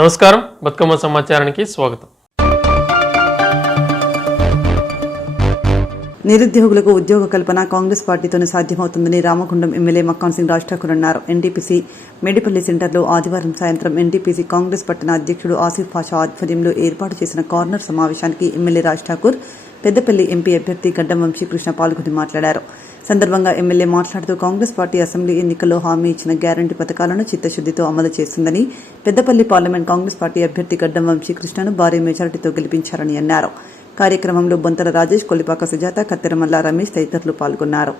నమస్కారం, బతుకమ్మ సమాచారానికి స్వాగతం. నిరుద్యోగులకు ఉద్యోగ కల్పన కాంగ్రెస్ పార్టీతోనే సాధ్యమవుతుందని రామగుండం ఎమ్మెల్యే మక్కాన్ సింగ్ రాజ్ ఠాకూర్ అన్నారు. ఎన్టీపీసీ మేడిపల్లి సెంటర్లో ఆదివారం సాయంత్రం ఎన్టీపీసీ కాంగ్రెస్ పట్టణ అధ్యక్షుడు ఆసిఫ్ పాషా ఆధ్వర్యంలో ఏర్పాటు చేసిన కార్నర్ సమావేశానికి ఎమ్మెల్యే రాజ్ ఠాకూర్, పెద్దపల్లి ఎంపీ అభ్యర్థి గడ్డం వంశీకృష్ణ పాల్గొని మాట్లాడారు. సందర్భంగా ఎమ్మెల్యే మాట్లాడుతూ కాంగ్రెస్ పార్టీ అసెంబ్లీ ఎన్నికల్లో హామీ ఇచ్చిన గ్యారంటీ పథకాలను చిత్తశుద్దితో అమలు చేస్తుందని, పెద్దపల్లి పార్లమెంట్ కాంగ్రెస్ పార్టీ అభ్యర్థి గడ్డం వంశీకృష్ణను భారీ మెజారిటీతో గెలిపించారని అన్నారు. కార్యక్రమంలో బొంతల రాజేష్, కొల్లిపాక సుజాత, కత్తెరమల్ల రమేష్ తదితరులు పాల్గొన్నారు.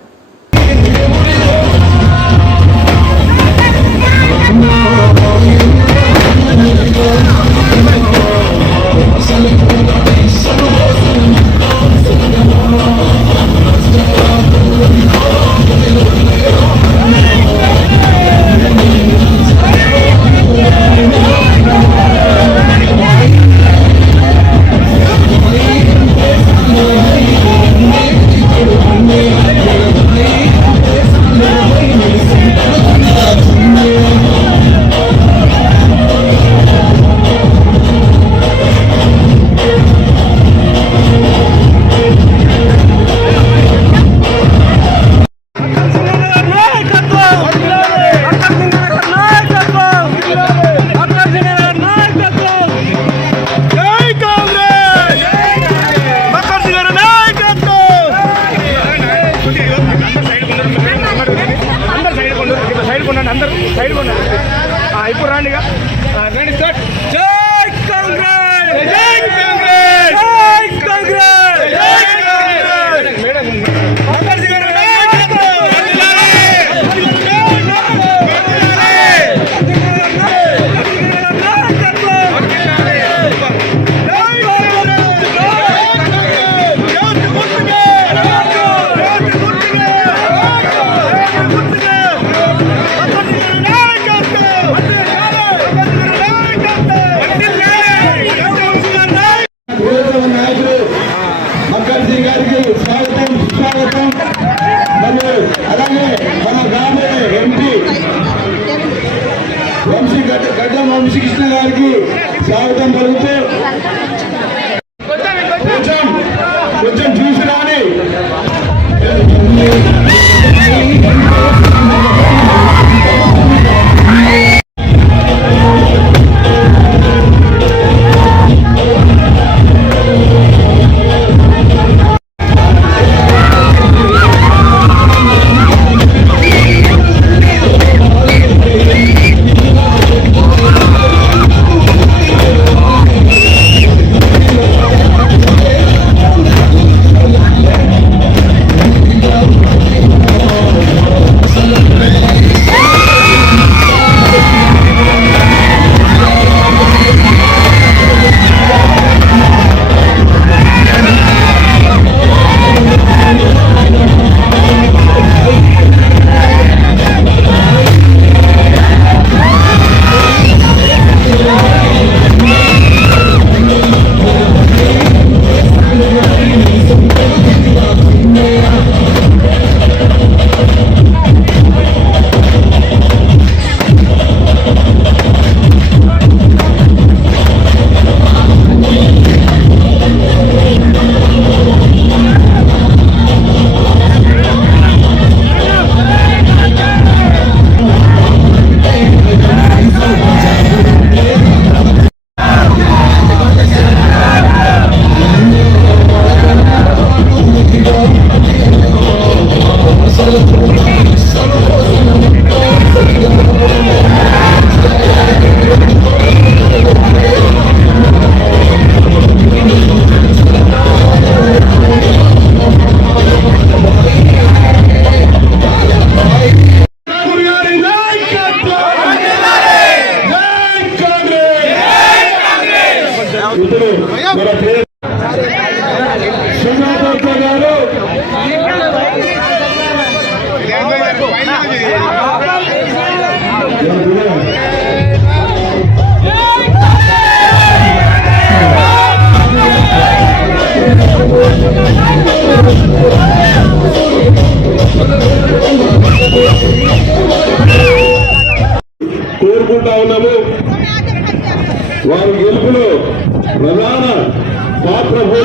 ఇప్పుడు రండిగా రండి సార్. జై కాంగ్రెస్, జై కాంగ్రెస్, జై కాంగ్రెస్, జై కాంగ్రెస్. మేడం గడ్డం వంశీకృష్ణ గారికి స్వాగతం పలుకుతూ కొంచెం చూసి రాని.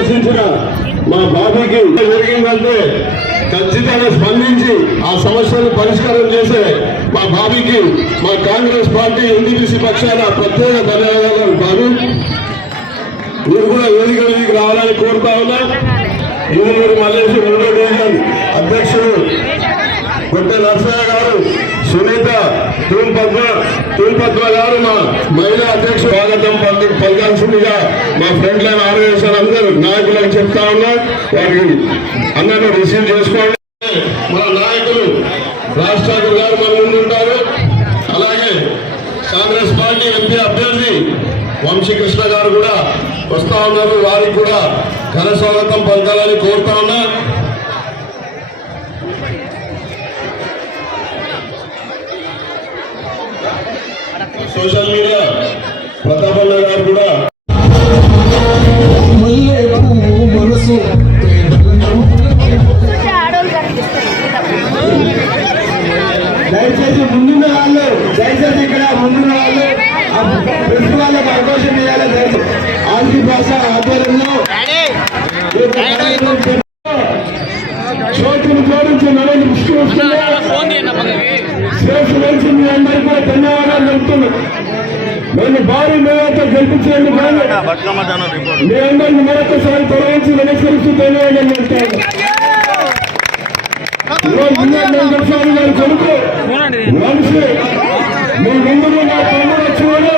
ఆదేశించిన మా బాబీకి జరిగిందంటే ఖచ్చితంగా స్పందించి ఆ సమస్యను పరిష్కారం చేసే మా బాబీకి మా కాంగ్రెస్ పార్టీ ఎన్డీపీసీ పక్షాన ప్రత్యేక ధన్యవాదాలు. బాబు మీరు కూడా వేదికకి రావాలని కోరుతా ఉన్నా. ఈదులూరి మల్లేశ్వర 2వ డివిజన్ అధ్యక్షుడు కొట్టే నరసయ్య గారు, సునీత తూల్పద్మ గారు మా మహిళా అధ్యక్షుడు స్వాగతం పలకాల్సిందిగా మా ఫ్రంట్ లైన్ ఆర్గనైజేషన్ అందరూ నాయకులకు చెప్తా ఉన్నా. వారికి అందరూ రిసీవ్ చేసుకోండి. మన నాయకులు రాష్ట్రాలు గారు మన ముందు ఉంటారు. అలాగే కాంగ్రెస్ పార్టీ ఎంపీ అభ్యర్థి వంశీకృష్ణ గారు కూడా వస్తా ఉన్నారు. వారికి కూడా ఘన స్వాగతం పలకాలని కోరుతా ఉన్నా. సోషల్ మీడియా ప్రతాపన్న గారు కూడా దయచేసి ముందున్న వాళ్ళు దయచేసి ఇక్కడ ముందున్న వాళ్ళు ప్రెస్ వాళ్ళకి అవకాశం ఇవ్వాలి. ఆర్కి భాష ఆధ్వర్యంలో చోటును జోడించి నడవని దృష్టి వస్తుంది. శ్రేష్ఠ నుంచి మీ అందరికీ కూడా ధన్యవాదాలు చెప్తున్నాను. నన్ను భారీ మేరతో గెలిపించేందుకు మీ అందరినీ మరొకసారి తొలగించి నమస్కరిస్తూ ధన్యవాదాలు చెప్తాను. వెంకటస్వామి గారి కొడుకు మనిషి మీ ముందు నా తమ్ముడు వచ్చాడు.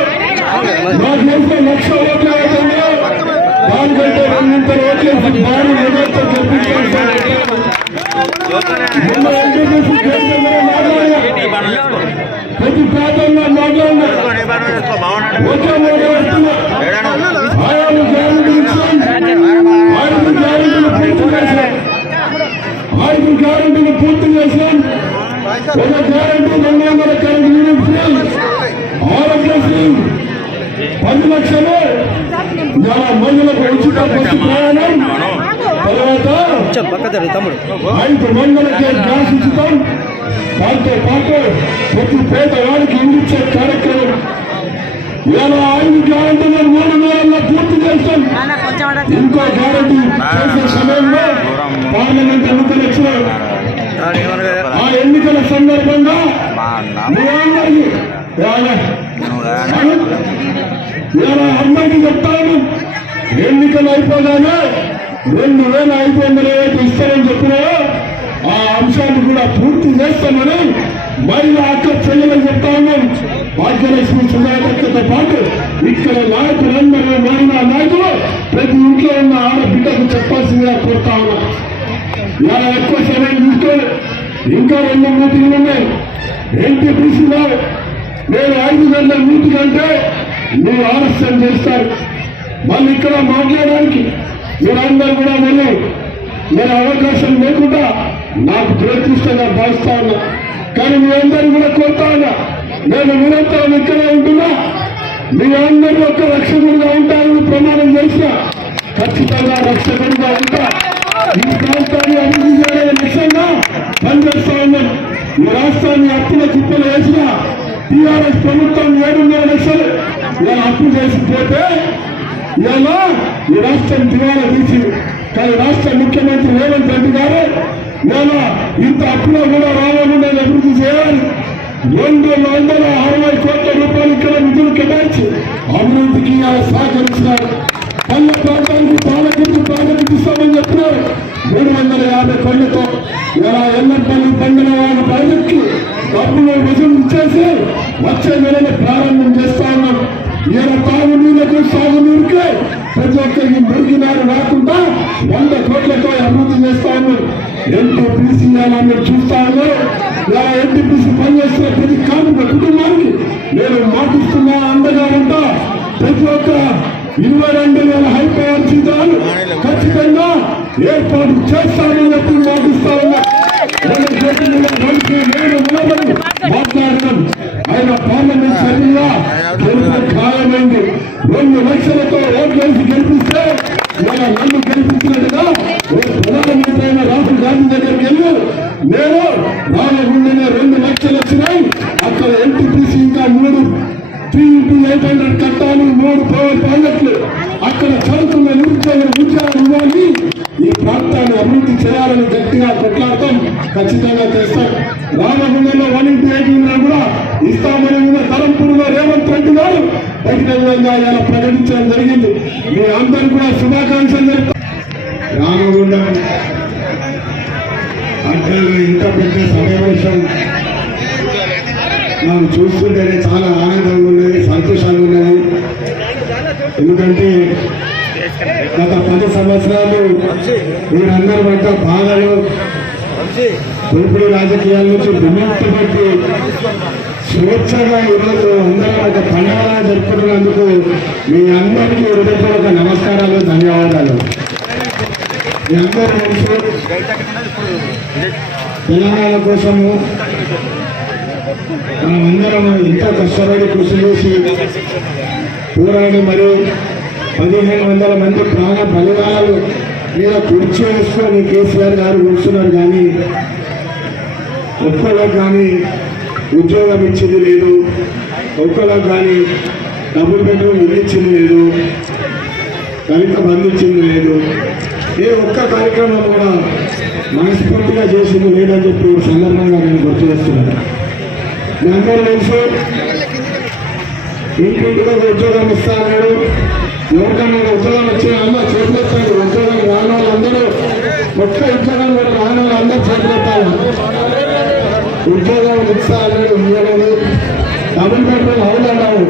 నాకు తెలిసిన 1,00,000 ఓట్లు అవుతుంది. దానికంటే 2,000 ఓట్లేసి భారీ మేరతో గెలిపించాను. ప్రతి ప్రాంతంలో మాట్లాడినా ఒకే మాట వస్తున్నా. ఆయాలు గ్యారెంటీ ఇచ్చాం. 5 గ్యారెంటీలు పూర్తి చేశాం. ఒక guarantee 200 current unit free, Aarogyasri 10 లక్షలు, మహిళలకు ఉచిత బస్సు ప్రయాణం, తర్వాత 5 మండలకి గ్యాస్ ఉచితం, దాంతో పాటు ప్రతి పేదవాడికి ఇండిచ్చే కార్యక్రమం. ఇలా 5 గ్యారెంటీలు 3 నెలల్లో పూర్తి చేస్తాం. ఇంకో గ్యారెంటీ చేసే సమయంలో పార్లమెంట్ ఎన్నికలు వచ్చినాయి. ఆ ఎన్నికల సందర్భంగా మీ అందరికీ ఇలా అందరికీ చెప్తాను, ఎన్నికలు అయిపోగానే 2,500 ఇస్తారని చెప్పినాయో ఆ అంశాన్ని కూడా పూర్తి చేస్తామని మహిళా అక్క చెల్లెలని చెప్తా ఉన్నాం. భాగ్యలక్ష్మి సుధాకర్తో పాటు ఇక్కడ నాయకులందరూ మహిళా నాయకులు ప్రతి ఇంట్లో ఉన్న ఆడబిడ్డకు చెప్పాల్సిందిగా కోరుతా ఉన్నాం. ఇలా ఎక్కువ సమయం తీసుకొని ఇంకా 2 మీటింగ్లు ఉన్నాయి. ఎన్టీపీసీలో నేను 5 గంటల మీటింగ్ అంటే మీరు ఆలస్యం చేస్తారు. మళ్ళీ ఇక్కడ మాట్లాడడానికి మీరందరూ కూడా నేను అవకాశం లేకుండా నాకు దురదృష్టంగా భావిస్తా ఉన్నా. కానీ మీ అందరూ కూడా కోరుతా ఉన్నా, నేను నిరంతరం ఇక్కడే ఉంటున్నా. మీ అందరూ ఒక రక్షకుడిగా ఉంటారని ప్రమాణం చేసినా ఖచ్చితంగా రక్షకుడిగా ఉంటా. ఈ ప్రాంతాన్ని అభివృద్ధి చేయాలనే లక్ష్యంగా పనిచేస్తా ఉన్నాను. ఈ రాష్ట్రాన్ని అప్పుల కుప్పలు వేసిన టీఆర్ఎస్ ప్రభుత్వం 7,500 లక్షలు ఇలా అప్పు చేసిపోతే ఇలా ఈ రాష్ట్రం దివాలా తీసింది. కానీ రాష్ట్ర ముఖ్యమంత్రి రేవంత్ రెడ్డి గారు నేను ఇంత అప్పులో కూడా రావాలని నేను అభివృద్ధి చేయాలి, 260 కోట్ల రూపాయలు ఇక్కడ నిధులు కేటాయించి అభివృద్ధికి సహకరించినారు. పల్లె ప్రాంతానికి పాలకుర్తి ప్రాజెక్టు ఇస్తామని చెప్పినారు. 350 కోట్లతో ఇలా ఎల్లపల్లి బంగళవాడ ప్రాజెక్టు డబ్బులు వసూలు చేసి వచ్చే నెలలో ప్రారంభం చేస్తా ఉన్నాం. ఇలా తాగునీళ్ళకు సాగునీరుకే ప్రతి ఒక్కరికి మురికినారు రాకుండా 100 కోట్లతో అభివృద్ధి చేస్తా ఉన్నాం. ఎన్టీపీసీ మీరు చూస్తా ఉన్నారు. ఇలా ఎన్టీపీసీ పనిచేస్తున్న ప్రతి కార్మిక కుటుంబానికి నేను మాటిస్తున్నా, అండగా ఉంటా. ప్రతి ఒక్క 22,000 హై పవర్ జీతాలు ఖచ్చితంగా ఏర్పాటు చేస్తానని చెప్పి మాటిస్తా ఉన్నా. మాట్లాడడం ఆయన పార్లమెంట్ సభ్యుగా గెలుపు ఖాయమైంది. 2 లక్షలతో ఓట్లేసి గెలిపిస్తే ఇలా నన్ను గెలిపించినట్టుగా ప్రధానమంత్రి అయిన రాహుల్ గాంధీ దగ్గరికి వెళ్ళి నేను రామగుండెనే 2 లక్షలు వచ్చినాయి, అక్కడ ఎన్టీపీసీ ఇంకా 3 3x800 కట్టాలి, 3 పవర్ ప్రాజెక్టులు అక్కడ చదువుకున్న నిరుద్యోగుల ఉద్యోగాలు ఇవ్వాలి, ఈ ప్రాంతాన్ని అభివృద్ధి చేయాలని గట్టిగా కొట్లాడతాం, ఖచ్చితంగా చేస్తాం. రామగుండంలో 1:8 ఉన్నా కూడా ఇస్తామని కూడా ధరంపూర్లో రేవంత్ రెడ్డి గారు బహిరంగంగా ఇలా ప్రకటించడం జరిగింది. మీ అందరూ కూడా శుభాకాంక్షలు చెప్తాం. రామగుండం అడ్డలు ఇంత పెద్ద సమావేశం మనం చూస్తుంటేనే చాలా ఆనందంగా ఉన్నది, సంతోషంగా ఉన్నది. ఎందుకంటే గత 10 సంవత్సరాలు మీరందరి పడ్డ బాధలు, దోపిడీ రాజకీయాల నుంచి విముక్తి పట్టి స్వేచ్ఛగా ఈరోజు అందరూ ఒక పండుగ జరుపుకున్నందుకు మీ అందరికీ హృదయపూర్వక నమస్కారాలు, ధన్యవాదాలు. మీ అందరూ తెలుసు తెలంగాణ కోసము మనమందరం ఎంతో కష్టపడి కృషి చేసి పోరాడి మరి 1500 మంది ప్రాణ బలిదానాలు మీద కుర్చీ వేసుకొని కేసీఆర్ గారు కూర్చున్నారు. కానీ ఒక్కళ్ళకు కానీ ఉద్యోగం ఇచ్చింది లేదు, ఒక్కళ్ళకు కానీ డబుల్ బెడ్రూమ్ ఇల్లు ఇచ్చింది లేదు, దళిత బంధు ఇచ్చింది లేదు, ఏ ఒక్క కార్యక్రమం కూడా మనస్ఫూర్తిగా చేసింది లేదని చెప్పి సందర్భంగా నేను గుర్తు చేస్తున్నాను. మీ అందరూ తెలుసు ఇంటింటికి ఉద్యోగం ఇస్తా అన్నాడు. ఎవరికన్నా ఉద్యోగం వచ్చిన అమ్మ చేతులెత్తాడు. ఉద్యోగం రాని వాళ్ళందరూ ఒక్క ఉద్యోగం కూడా రాని వాళ్ళందరూ చేతులెత్తాలి. ఉద్యోగం ఇస్తా అన్నాడు, ఇవ్వలేదు. డబుల్ బెడ్రూమ్ హౌస్ అన్నాడు.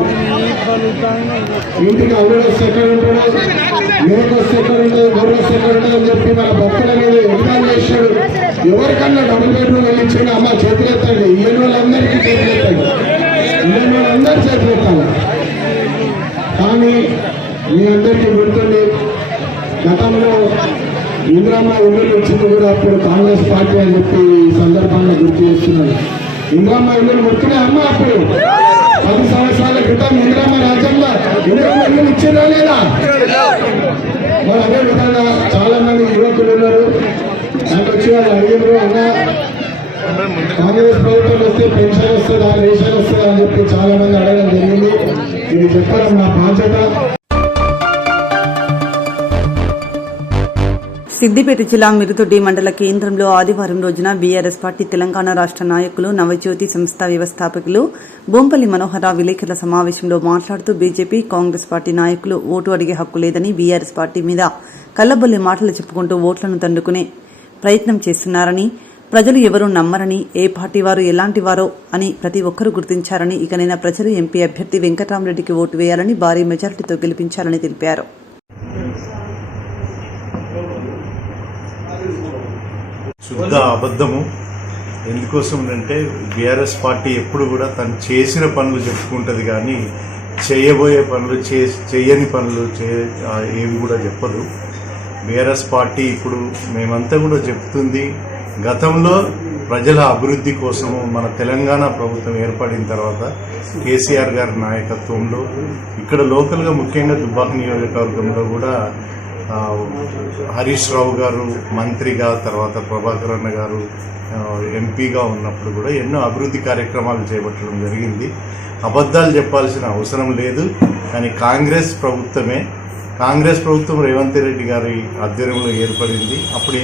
ఇంటికి అల్లుడు వస్తే ఎక్కడ ఉంటాడు, మేకు వస్తే ఎక్కడ ఉంటుంది, గొర్రె వస్తే ఎక్కడ ఉంటుంది అని చెప్పి మన భక్తుల మీద ఎగ్జామ్ చేశాడు. ఎవరికన్నా డబుల్ బెడ్రూమ్ వెళ్ళించాడు అమ్మ చేతులెత్తాడు. ఇయ్యని వాళ్ళందరికీ చేతులెత్తాడు, ఇయ్యని వాళ్ళందరూ చేతులెత్తాలి. కానీ మీ అందరికీ గుర్తుంది, గతంలో ఇందిరమ్మ ఇల్లు వచ్చింది కూడా అప్పుడు కాంగ్రెస్ పార్టీ అని చెప్పి ఈ సందర్భంగా గుర్తు చేస్తున్నారు. ఇందిరమ్మ ఇల్లు గుర్తున్నాయి అమ్మ. అప్పుడు 10 సంవత్సరాల క్రితం ఇందిరమ్మ రాజ్యంలో ఇందిరమ్మ ఇల్లు ఇచ్చిందా లేదా? మరి అదే విధంగా చాలా మంది యువకులు ఉన్నారు. నాకు వచ్చి వాళ్ళు అడిగారు, అన్నా కాంగ్రెస్ ప్రభుత్వం వస్తే పెన్షన్ వస్తుందా, రేషన్ వస్తుందా అని చెప్పి చాలా మంది అడగడం జరిగింది. ఇది చెప్పడం నా బాధ్యత. సిద్దిపేట జిల్లా మిరుతొడ్డి మండల కేంద్రంలో ఆదివారం రోజున బీఆర్ఎస్ పార్టీ తెలంగాణ రాష్ట్ర నాయకులు, నవజ్యోతి సంస్థ వ్యవస్థాపకులు బొంపల్లి మనోహరరావు విలేకరుల సమావేశంలో మాట్లాడుతూ బీజేపీ, కాంగ్రెస్ పార్టీ నాయకులు ఓటు అడిగే హక్కు లేదని, బీఆర్ఎస్ పార్టీ మీద కల్లబొల్లి మాటలు చెప్పుకుంటూ ఓట్లను దండుకునే ప్రయత్నం చేస్తున్నారని, ప్రజలు ఎవరూ నమ్మరని, ఏ పార్టీ వారు ఎలాంటి వారో అని ప్రతి ఒక్కరూ గుర్తించారని, ఇకనైనా ప్రజలు ఎంపీ అభ్యర్థి వెంకట్రామరెడ్డికి ఓటు వేయాలని, భారీ మెజారిటీతో గెలిపించాలని తెలిపారు. శుద్ధ అబద్ధము. ఎందుకోసం అంటే బీఆర్ఎస్ పార్టీ ఎప్పుడు కూడా తను చేసిన పనులు చెప్పుకుంటుంది, కానీ చేయబోయే పనులు చేయని పనులు ఏవి కూడా చెప్పదు. బీఆర్ఎస్ పార్టీ ఇప్పుడు మేమంతా కూడా చెప్తుంది, గతంలో ప్రజల అభివృద్ధి కోసము మన తెలంగాణ ప్రభుత్వం ఏర్పడిన తర్వాత కేసీఆర్ గారి నాయకత్వంలో ఇక్కడ లోకల్గా ముఖ్యంగా దుబ్బాక నియోజకవర్గంలో కూడా హరీష్ రావు గారు మంత్రిగా, తర్వాత ప్రభాకర్ అన్న గారు ఎంపీగా ఉన్నప్పుడు కూడా ఎన్నో అభివృద్ధి కార్యక్రమాలు చేపట్టడం జరిగింది. అబద్ధాలు చెప్పాల్సిన అవసరం లేదు. కానీ కాంగ్రెస్ ప్రభుత్వం రేవంత్ రెడ్డి గారి ఆధ్వర్యంలో ఏర్పడింది. అప్పుడు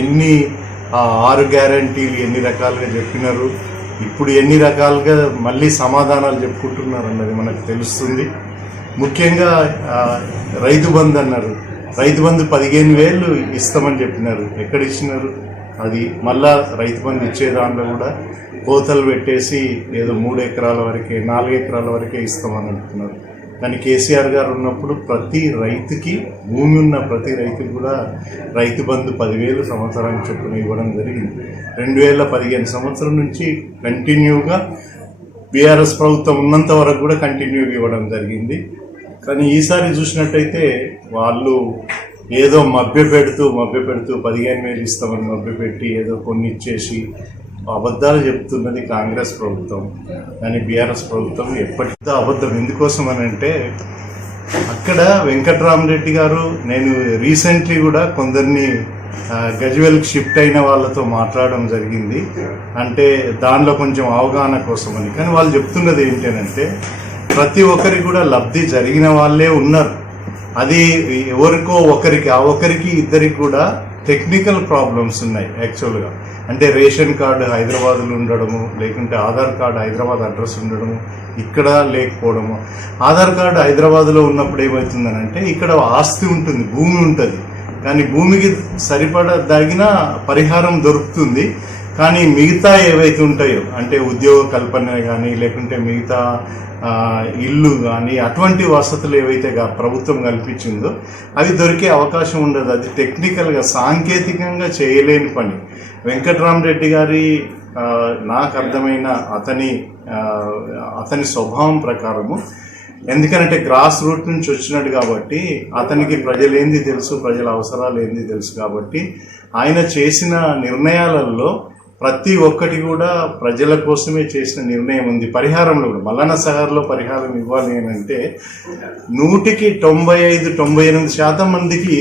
6 గ్యారంటీలు ఎన్ని రకాలుగా చెప్పినారు, ఇప్పుడు ఎన్ని రకాలుగా మళ్ళీ సమాధానాలు చెప్పుకుంటున్నారు అన్నది మనకు తెలుస్తుంది. ముఖ్యంగా రైతు బంధు అన్నారు. రైతు బంధు 15,000 ఇస్తామని చెప్పినారు. ఎక్కడ ఇచ్చినారు? అది మళ్ళా రైతు బంధు ఇచ్చే దాంట్లో కూడా కోతలు పెట్టేసి ఏదో 3 ఎకరాల వరకే, 4 ఎకరాల వరకే ఇస్తామని అంటున్నారు. కానీ కేసీఆర్ గారు ఉన్నప్పుడు ప్రతి రైతుకి, భూమి ఉన్న ప్రతి రైతుకి కూడా రైతు బంధు 10,000 సంవత్సరానికి చొప్పున ఇవ్వడం జరిగింది. 2015 సంవత్సరం నుంచి కంటిన్యూగా బీఆర్ఎస్ ప్రభుత్వం ఉన్నంత వరకు కూడా కంటిన్యూగా ఇవ్వడం జరిగింది. కానీ ఈసారి చూసినట్టయితే వాళ్ళు ఏదో మభ్యపెడుతూ 15,000 ఇస్తామని మభ్యపెట్టి ఏదో కొన్ని ఇచ్చేసి అబద్ధాలు చెప్తున్నది కాంగ్రెస్ ప్రభుత్వం. కానీ బీఆర్ఎస్ ప్రభుత్వం ఎప్పటికీ అబద్ధం. ఎందుకోసం అని అంటే అక్కడ వెంకట్రామరెడ్డి గారు, నేను రీసెంట్లీ కూడా కొందరిని గజ్వేల్కి షిఫ్ట్ అయిన వాళ్ళతో మాట్లాడడం జరిగింది. అంటే దానిలో కొంచెం అవగాహన కోసమని. కానీ వాళ్ళు చెప్తున్నది ఏంటంటే ప్రతి ఒక్కరికి కూడా లబ్ధి జరిగిన వాళ్ళే ఉన్నారు. అది ఎవరికో ఒకరికి ఆ ఒకరికి ఇద్దరికి కూడా టెక్నికల్ ప్రాబ్లమ్స్ ఉన్నాయి యాక్చువల్గా. అంటే రేషన్ కార్డు హైదరాబాద్లో ఉండడము, లేకుంటే ఆధార్ కార్డు హైదరాబాద్ అడ్రస్ ఉండడము, ఇక్కడ లేకపోవడము. ఆధార్ కార్డు హైదరాబాద్లో ఉన్నప్పుడు ఏమవుతుందనంటే ఇక్కడ ఆస్తి ఉంటుంది, భూమి ఉంటుంది, కానీ భూమికి సరిపడదగిన పరిహారం దొరుకుతుంది. కానీ మిగతా ఏవైతే ఉంటాయో అంటే ఉద్యోగ కల్పన కానీ లేకుంటే మిగతా ఇల్లు కానీ అటువంటి వసతులు ఏవైతే ప్రభుత్వం కల్పించిందో అవి దొరికే అవకాశం ఉండదు. అది టెక్నికల్గా సాంకేతికంగా చేయలేని పని. వెంకట్రామరెడ్డి గారి నాకు అర్థమైన అతని స్వభావం ప్రకారము, ఎందుకంటే గ్రాస్ రూట్ నుంచి వచ్చినట్టు కాబట్టి అతనికి ప్రజలేంది తెలుసు, ప్రజల అవసరాలు ఏంది తెలుసు కాబట్టి ఆయన చేసిన నిర్ణయాలలో ప్రతి ఒక్కటి కూడా ప్రజల కోసమే చేసిన నిర్ణయం ఉంది. పరిహారంలో కూడా మల్లన్న సాగర్లో పరిహారం ఇవ్వాలి అని అంటే 100కి 95-98% మందికి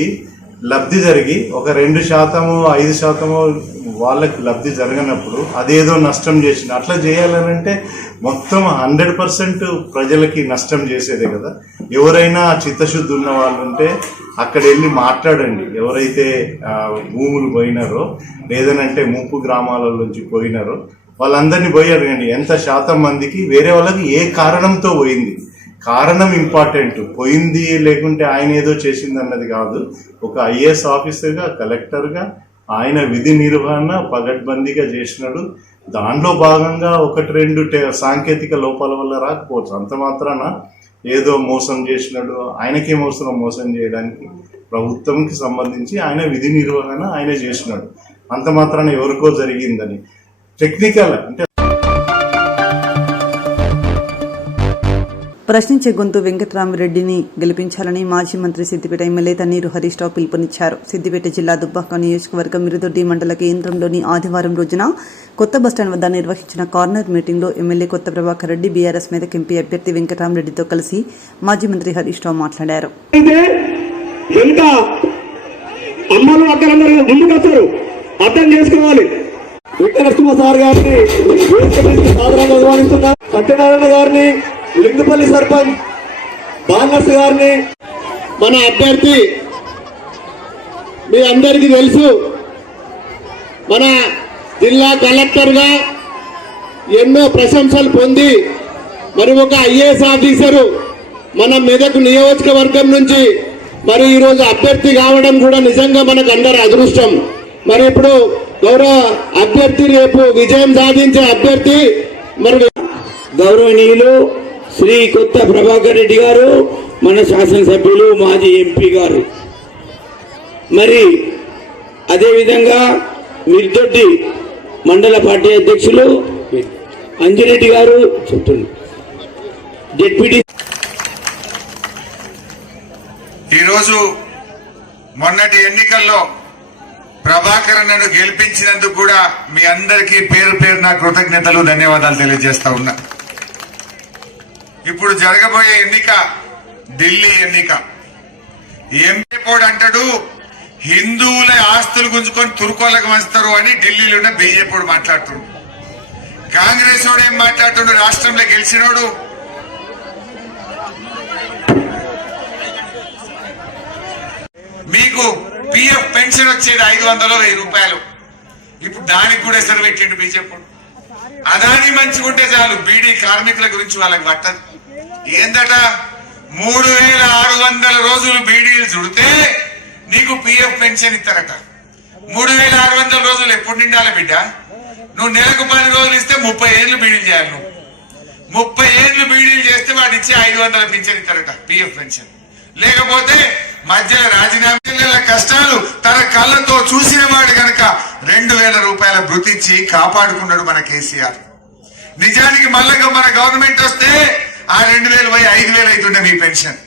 లబ్ధి జరిగి ఒక 2%, 5% వాళ్ళకి లబ్ధి జరగనప్పుడు అదేదో నష్టం చేసింది. అట్లా చేయాలనంటే మొత్తం 100% ప్రజలకి నష్టం చేసేదే కదా. ఎవరైనా చిత్తశుద్ధి ఉన్న వాళ్ళు ఉంటే అక్కడ వెళ్ళి మాట్లాడండి. ఎవరైతే భూములు పోయినారో లేదనంటే ముంపు గ్రామాల నుంచి పోయినారో వాళ్ళందరినీ పోయి అడగండి ఎంత శాతం మందికి వేరే వాళ్ళకి ఏ కారణంతో పోయింది. కారణం ఇంపార్టెంట్, పోయింది లేకుంటే ఆయన ఏదో చేసింది అన్నది కాదు. ఒక ఐఏఎస్ ఆఫీసర్గా, కలెక్టర్గా ఆయన విధి నిర్వహణ పగడ్బందీగా చేసినాడు. దాంట్లో భాగంగా 1-2 సాంకేతిక లోపాల వల్ల రాకపోవచ్చు. అంత మాత్రాన ఏదో మోసం చేసినాడు. ఆయనకే మోసం చేయడానికి ప్రభుత్వంకి సంబంధించి ఆయన విధి నిర్వహణ ఆయన చేసినాడు. అంత మాత్రాన ఎవరికో జరిగిందని టెక్నికల్ అంటే ప్రశ్నించే గొంతు వెంకట్రామరెడ్డిని గెలిపించాలని మాజీ మంత్రి సిద్దిపేట ఎమ్మెల్యే తన్నీరు హరీష్ రావు పిలుపునిచ్చారు. సిద్దిపేట జిల్లా దుబ్బాక నియోజకవర్గం మిరుదొడ్డి మండల కేంద్రంలోని ఆదివారం రోజున కొత్త బస్టాండ్ వద్ద నిర్వహించిన కార్నర్ మీటింగ్లో ఎమ్మెల్యే కొత్త ప్రభాకర్ రెడ్డి, బీఆర్ఎస్ మేరకు ఎంపీ అభ్యర్థి వెంకట్రామరెడ్డితో కలిసి మాజీ మంత్రి హరీష్ రావు మాట్లాడారు. అర్థం చేసుకోవాలి. వెంకటలక్ష్మ సార్ గారిని సత్యనారాయణ గారిని, లింగపల్లి సర్పంచ్ బాలనర్స్ గారిని, మన అభ్యర్థి మీ అందరికీ తెలుసు మన జిల్లా కలెక్టర్గా ఎన్నో ప్రశంసలు పొంది మరి ఒక ఐఏఎస్ ఆఫీసరు మన మెదక్ నియోజకవర్గం నుంచి మరి ఈరోజు అభ్యర్థి కావడం కూడా నిజంగా మనకు అందరి అదృష్టం. మరి ఇప్పుడు గౌరవ అభ్యర్థి రేపు విజయం సాధించే అభ్యర్థి మరి గౌరవనీయులు శ్రీ కొత్త ప్రభాకర్ రెడ్డి గారు, మన శాసనసభ్యులు మాజీ ఎంపీ గారు, మరి అదేవిధంగా మిర్దొడ్డి మండల పార్టీ అధ్యక్షులు అంజిరెడ్డి గారు చెప్తున్నారు. డిప్యూటీ ఈరోజు మొన్నటి ఎన్నికల్లో ప్రభాకర్ నన్ను గెలిపించినందుకు కూడా మీ అందరికీ పేరు పేరున కృతజ్ఞతలు, ధన్యవాదాలు తెలియజేస్తా ఉన్నా. ఇప్పుడు జరగబోయే ఎన్నిక ఢిల్లీ ఎన్నిక. ఎంపీ పోడు అంటాడు హిందువుల ఆస్తులు గుంజుకొని తుర్కోలకు వంచుతారు అని ఢిల్లీలో ఉన్న బీజేపీ మాట్లాడుతున్నాడు. కాంగ్రెస్ వాడు ఏం మాట్లాడుతున్నాడు? రాష్ట్రంలో గెలిచినోడు మీకు పిఎఫ్ పెన్షన్ వచ్చేది 500-1000 రూపాయలు. ఇప్పుడు దానికి కూడా ఎసరు పెట్టిండు బీజేపీ. అదాని మంచిగుంటే చాలు, బీడీ కార్మికుల గురించి వాళ్ళకి పట్టదు. ఏందట 3600 రోజులు బీడీలు చుడితే నీకు పిఎఫ్ పెన్షన్ ఇస్తారట. 3600 రోజులు ఎప్పుడు నిండాలి బిడ్డ? నువ్వు నెలకు 10 రోజులు ఇస్తే 30 ఏళ్ళు బీడీలు చేయాలి. నువ్వు 30 ఏళ్ళు బీడీలు చేస్తే వాడు ఇచ్చి 500 పెన్షన్ ఇస్తారట, పిఎఫ్ పెన్షన్. లేకపోతే మధ్యలో రాజీనామా కష్టాలు తన కళ్ళతో చూసిన వాడు గనక 2000 రూపాయల భృతిచ్చి కాపాడుకున్నాడు మన కేసీఆర్. నిజానికి మళ్ళీ మన గవర్నమెంట్ వస్తే ఆ 2000 పోయి 5000 అవుతుండే మీ పెన్షన్.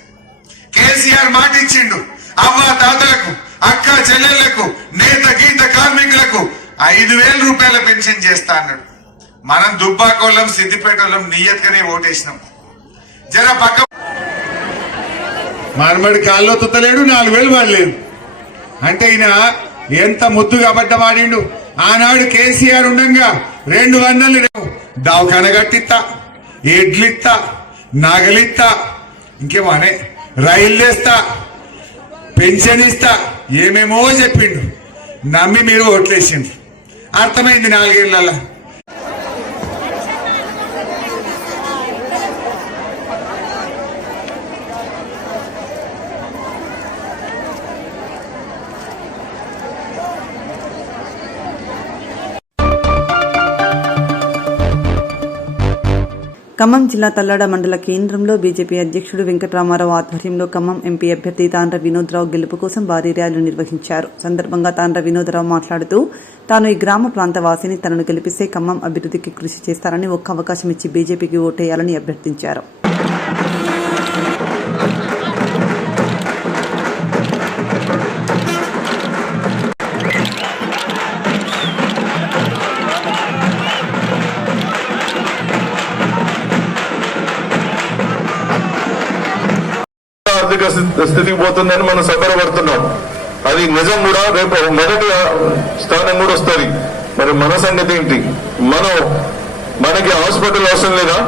కేసీఆర్ మాట ఇచ్చిండు, అవ్వ తాతలకు, అక్క చెల్లెళ్లకు, నేత గీత కార్మికులకు 5000 రూపాయల పెన్షన్ చేస్తా అన్నాడు. మనం దుబ్బాకోళ్ళం, సిద్దిపేటోళ్ళం నియత్గానే ఓటేసినాం. జర పక్క మార్మడి కాల్లో తుత్తలేడు, 4000 వాడలేదు అంటే ఈయన ఎంత ముద్దుగా అబద్ధమాడిండు. ఆనాడు కేసీఆర్ ఉండగా 200 దావకాన కట్టిస్తా, ఎడ్లిస్తా, నగలిస్తా, ఇంకేమో అనే రైళ్ళేస్తా, పెన్షన్ ఇస్తా ఏమేమో చెప్పిండు, నమ్మి మీరు ఓట్లేసిండ్రు. అర్థమైంది 4 ఏళ్ళ. ఖమ్మం జిల్లా తల్లాడ మండల కేంద్రంలో బీజేపీ అధ్యక్షుడు వెంకటరామారావు ఆధ్వర్యంలో ఖమ్మం ఎంపీ అభ్యర్థి తాండ్ర వినోద్రావు గెలుపు కోసం భారీ ర్యాలీ నిర్వహించారు. సందర్భంగా తాండ్ర వినోద్రావు మాట్లాడుతూ తాను ఈ గ్రామ ప్రాంత వాసిని, తనను గెలిపిస్తే ఖమ్మం అభివృద్ధికి కృషి చేస్తారని, ఒక్క అవకాశం ఇచ్చి బీజేపీకి ఓటేయాలని అభ్యర్థించారు. ఆర్థిక స్థితికి పోతుందని మనం సంబరపడుతున్నాం. అది నిజం కూడా. రేపు మొదటి స్థానం కూడా వస్తుంది. మరి మన సంగతి ఏంటి? మనకి హాస్పిటల్ అవసరం లేదా?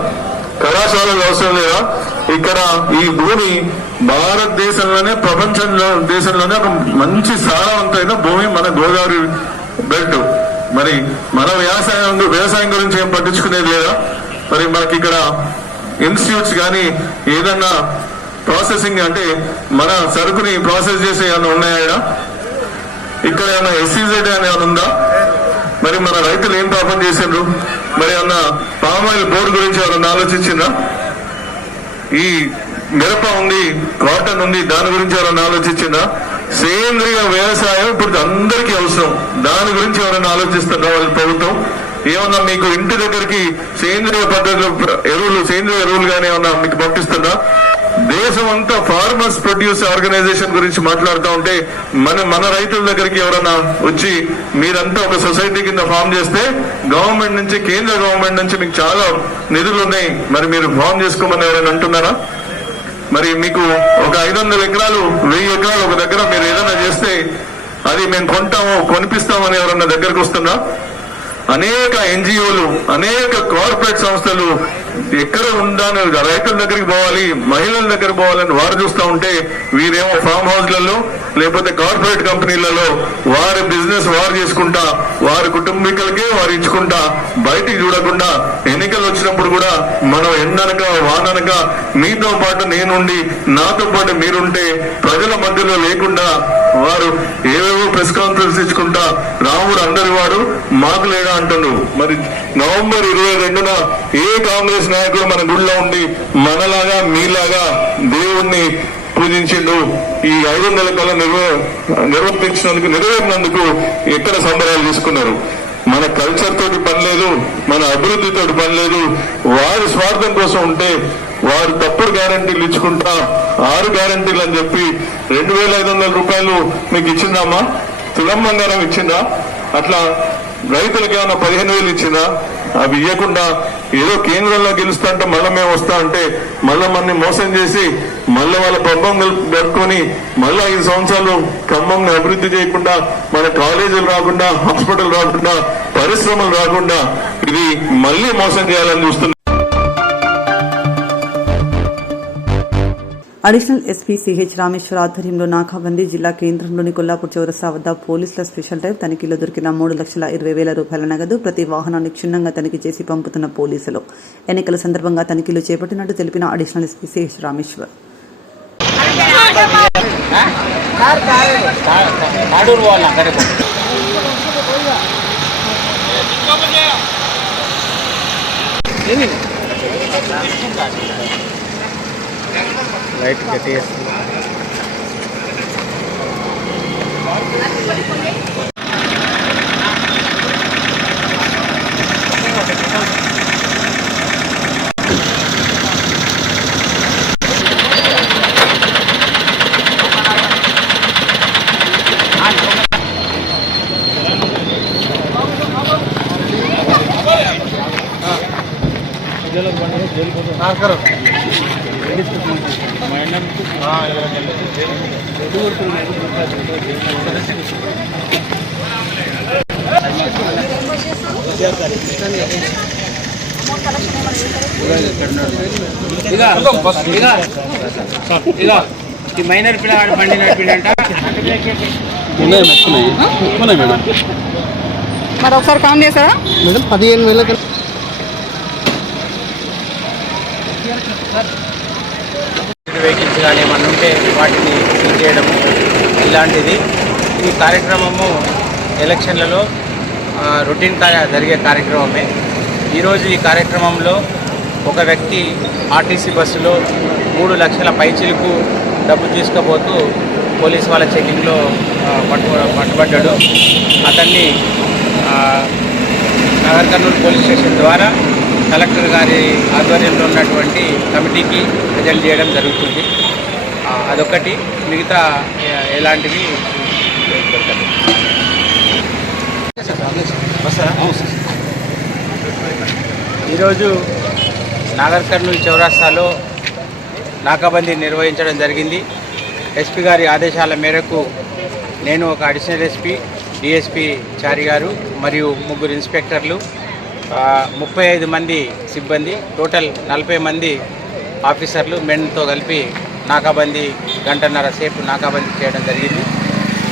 కళాశాలలు అవసరం లేదా? ఇక్కడ ఈ భూమి భారతదేశంలోనే, దేశంలోనే ఒక మంచి సారవంతమైన భూమి మన గోదావరి బెల్ట్. మరి మన వ్యవసాయం గురించి ఏం పట్టించుకునేది లేదా? మరి మనకి ఇక్కడ ఇన్స్టిట్యూట్స్ కానీ ఏదన్నా ప్రాసెసింగ్ అంటే మన సరుకుని ప్రాసెస్ చేసే ఏమైనా ఉన్నాయా? ఇక్కడ ఏమైనా ఎస్సీజెడ్ అని ఏమైనా ఉందా? మరి మన రైతులు ఏం పాపం చేసిండ్రు? మరి అన్న పామాయిల్ బోర్డు గురించి ఎవరన్నా ఆలోచించిందా? ఈ మిరప ఉంది, కాటన్ ఉంది, దాని గురించి ఎవరైనా ఆలోచించిందా? సేంద్రియ వ్యవసాయం ఇప్పుడు అందరికీ అవసరం. దాని గురించి ఎవరైనా ఆలోచిస్తుందా వాళ్ళ ప్రభుత్వం? ఏమన్నా మీకు ఇంటి దగ్గరికి సేంద్రియ పద్ధతిలో సేంద్రియ ఎరువులు కానీ ఏమన్నా మీకు పంపిస్తుందా? దేశం అంతా ఫార్మర్స్ ప్రొడ్యూస్ ఆర్గనైజేషన్ గురించి మాట్లాడుతూ ఉంటే మన రైతుల దగ్గరికి ఎవరైనా వచ్చి మీరంతా ఒక సొసైటీ కింద ఫామ్ చేస్తే గవర్నమెంట్ నుంచి, కేంద్ర గవర్నమెంట్ నుంచి మీకు చాలా నిధులు ఉన్నాయి, మరి మీరు ఫామ్ చేసుకోమని ఎవరైనా అంటున్నారా? మరి మీకు ఒక 500 ఎకరాలు 1000 ఎకరాలు ఒక దగ్గర మీరు ఏదైనా చేస్తే అది మేము కొనిపిస్తామని ఎవరన్నా దగ్గరకు వస్తున్నా? అనేక ఎన్జిఓలు, అనేక కార్పొరేట్ సంస్థలు ఎక్కడ ఉండాలని రైతుల దగ్గరికి పోవాలి, మహిళల దగ్గర పోవాలని వారు చూస్తూ ఉంటే వీరేమో ఫామ్ హౌస్లలో లేకపోతే కార్పొరేట్ కంపెనీలలో వారి బిజినెస్ వారు చేసుకుంటా, వారి కుటుంబీకులకే వారు ఇచ్చుకుంటా, బయటికి చూడకుండా ఎన్నికలు వచ్చినప్పుడు కూడా మనం ఎండనక వాననక మీతో పాటు నేనుండి, నాతో పాటు మీరుంటే ప్రజల మధ్యలో లేకుండా వారు ఏవేవో ప్రెస్ కాన్ఫరెన్స్ ఇచ్చుకుంటా రాముడు అందరి వాడు మాకు లేడా అంటున్నారు. మరి నవంబర్ 22న ఏ కాంగ్రెస్ నాయకుడు మన గుడిలో ఉండి మనలాగా మీలాగా దేవుణ్ణి పూజించిండు? ఈ 500 కళ నెరవేరినందుకు ఎక్కడ సంబరాలు తీసుకున్నారు? మన కల్చర్ తోటి పని లేదు, మన అభివృద్ధితో పని లేదు. వారి స్వార్థం కోసం ఉంటే వారు తప్పుడు గ్యారంటీలు ఇచ్చుకుంటా 6 గ్యారంటీలు అని చెప్పి 2500 రూపాయలు మీకు ఇచ్చిందామా? తులం బంగారం ఇచ్చిందా? అట్లా రైతులకు ఏమైనా 15,000 ఇచ్చిందా? అవి ఇవ్వకుండా ఏదో కేంద్రంలో గెలుస్తా అంటే మళ్ళీ మేము వస్తా అంటే మళ్ళీ మనని మోసం చేసి మళ్ళీ వాళ్ళ పబ్బం గడుపుకొని మళ్ళీ 5 సంవత్సరాలు ఖమ్మంని అభివృద్ధి చేయకుండా, మన కాలేజీలు రాకుండా, హాస్పిటల్ రాకుండా, పరిశ్రమలు రాకుండా ఇది మళ్ళీ మోసం చేయాలని చూస్తున్నారు. అడిషనల్ ఎస్పీ సిహెచ్ రామేశ్వర్ ఆధ్వర్యంలో నాకాబందీ జిల్లా కేంద్రంలోని కొల్లాపూర్ చౌరస్తా వద్ద పోలీసుల స్పెషల్ డ్రైవ్. తనిఖీలో దొరికిన 3,20,000 రూపాయల నగదు, ప్రతి వాహనాన్ని క్షుణ్ణంగా తనిఖీ చేసి పంపుతున్న పోలీసులు. ఎన్నికల సందర్భంగా తనిఖీలు చేపట్టినట్టు తెలిపిన additional SP CH Rameshwar. Light కట్టేసి ఈ మైనర్ పిల్లవాడు బండి నడిపిడంట. మరి ఒకసారి కామ్ చేస్తారా మేడం? 15,000 వెహికల్స్ కానీ ఏమన్నా ఉంటే వాటిని సీజ్ చేయడము ఇలాంటిది. ఈ కార్యక్రమము ఎలక్షన్లలో రొటీన్గా జరిగే కార్యక్రమమే. ఈరోజు ఈ కార్యక్రమంలో ఒక వ్యక్తి ఆర్టీసీ బస్సులో 3 లక్షల పైచిలకు డబ్బు తీసుకుపోతూ పోలీసు వాళ్ళ చెకింగ్లో పట్టుబడ్డాడు. అతన్ని నగర్ కర్నూలు పోలీస్ స్టేషన్ ద్వారా కలెక్టర్ గారి ఆధ్వర్యంలో ఉన్నటువంటి కమిటీకి ప్రజెంట్ చేయడం జరుగుతుంది. అదొకటి, మిగతా ఎలాంటివి ఈరోజు నాగర్ కర్నూలు చౌరస్తాలో నాకాబందీ నిర్వహించడం జరిగింది. ఎస్పీ గారి ఆదేశాల మేరకు నేను ఒక అడిషనల్ ఎస్పీ, డిఎస్పీ చారి గారు మరియు 3 ఇన్స్పెక్టర్లు, 35 మంది సిబ్బంది, టోటల్ 40 మంది ఆఫీసర్లు మెన్తో కలిపి నాకాబందీ గంటన్నర సేపు నాకాబందీ చేయడం జరిగింది.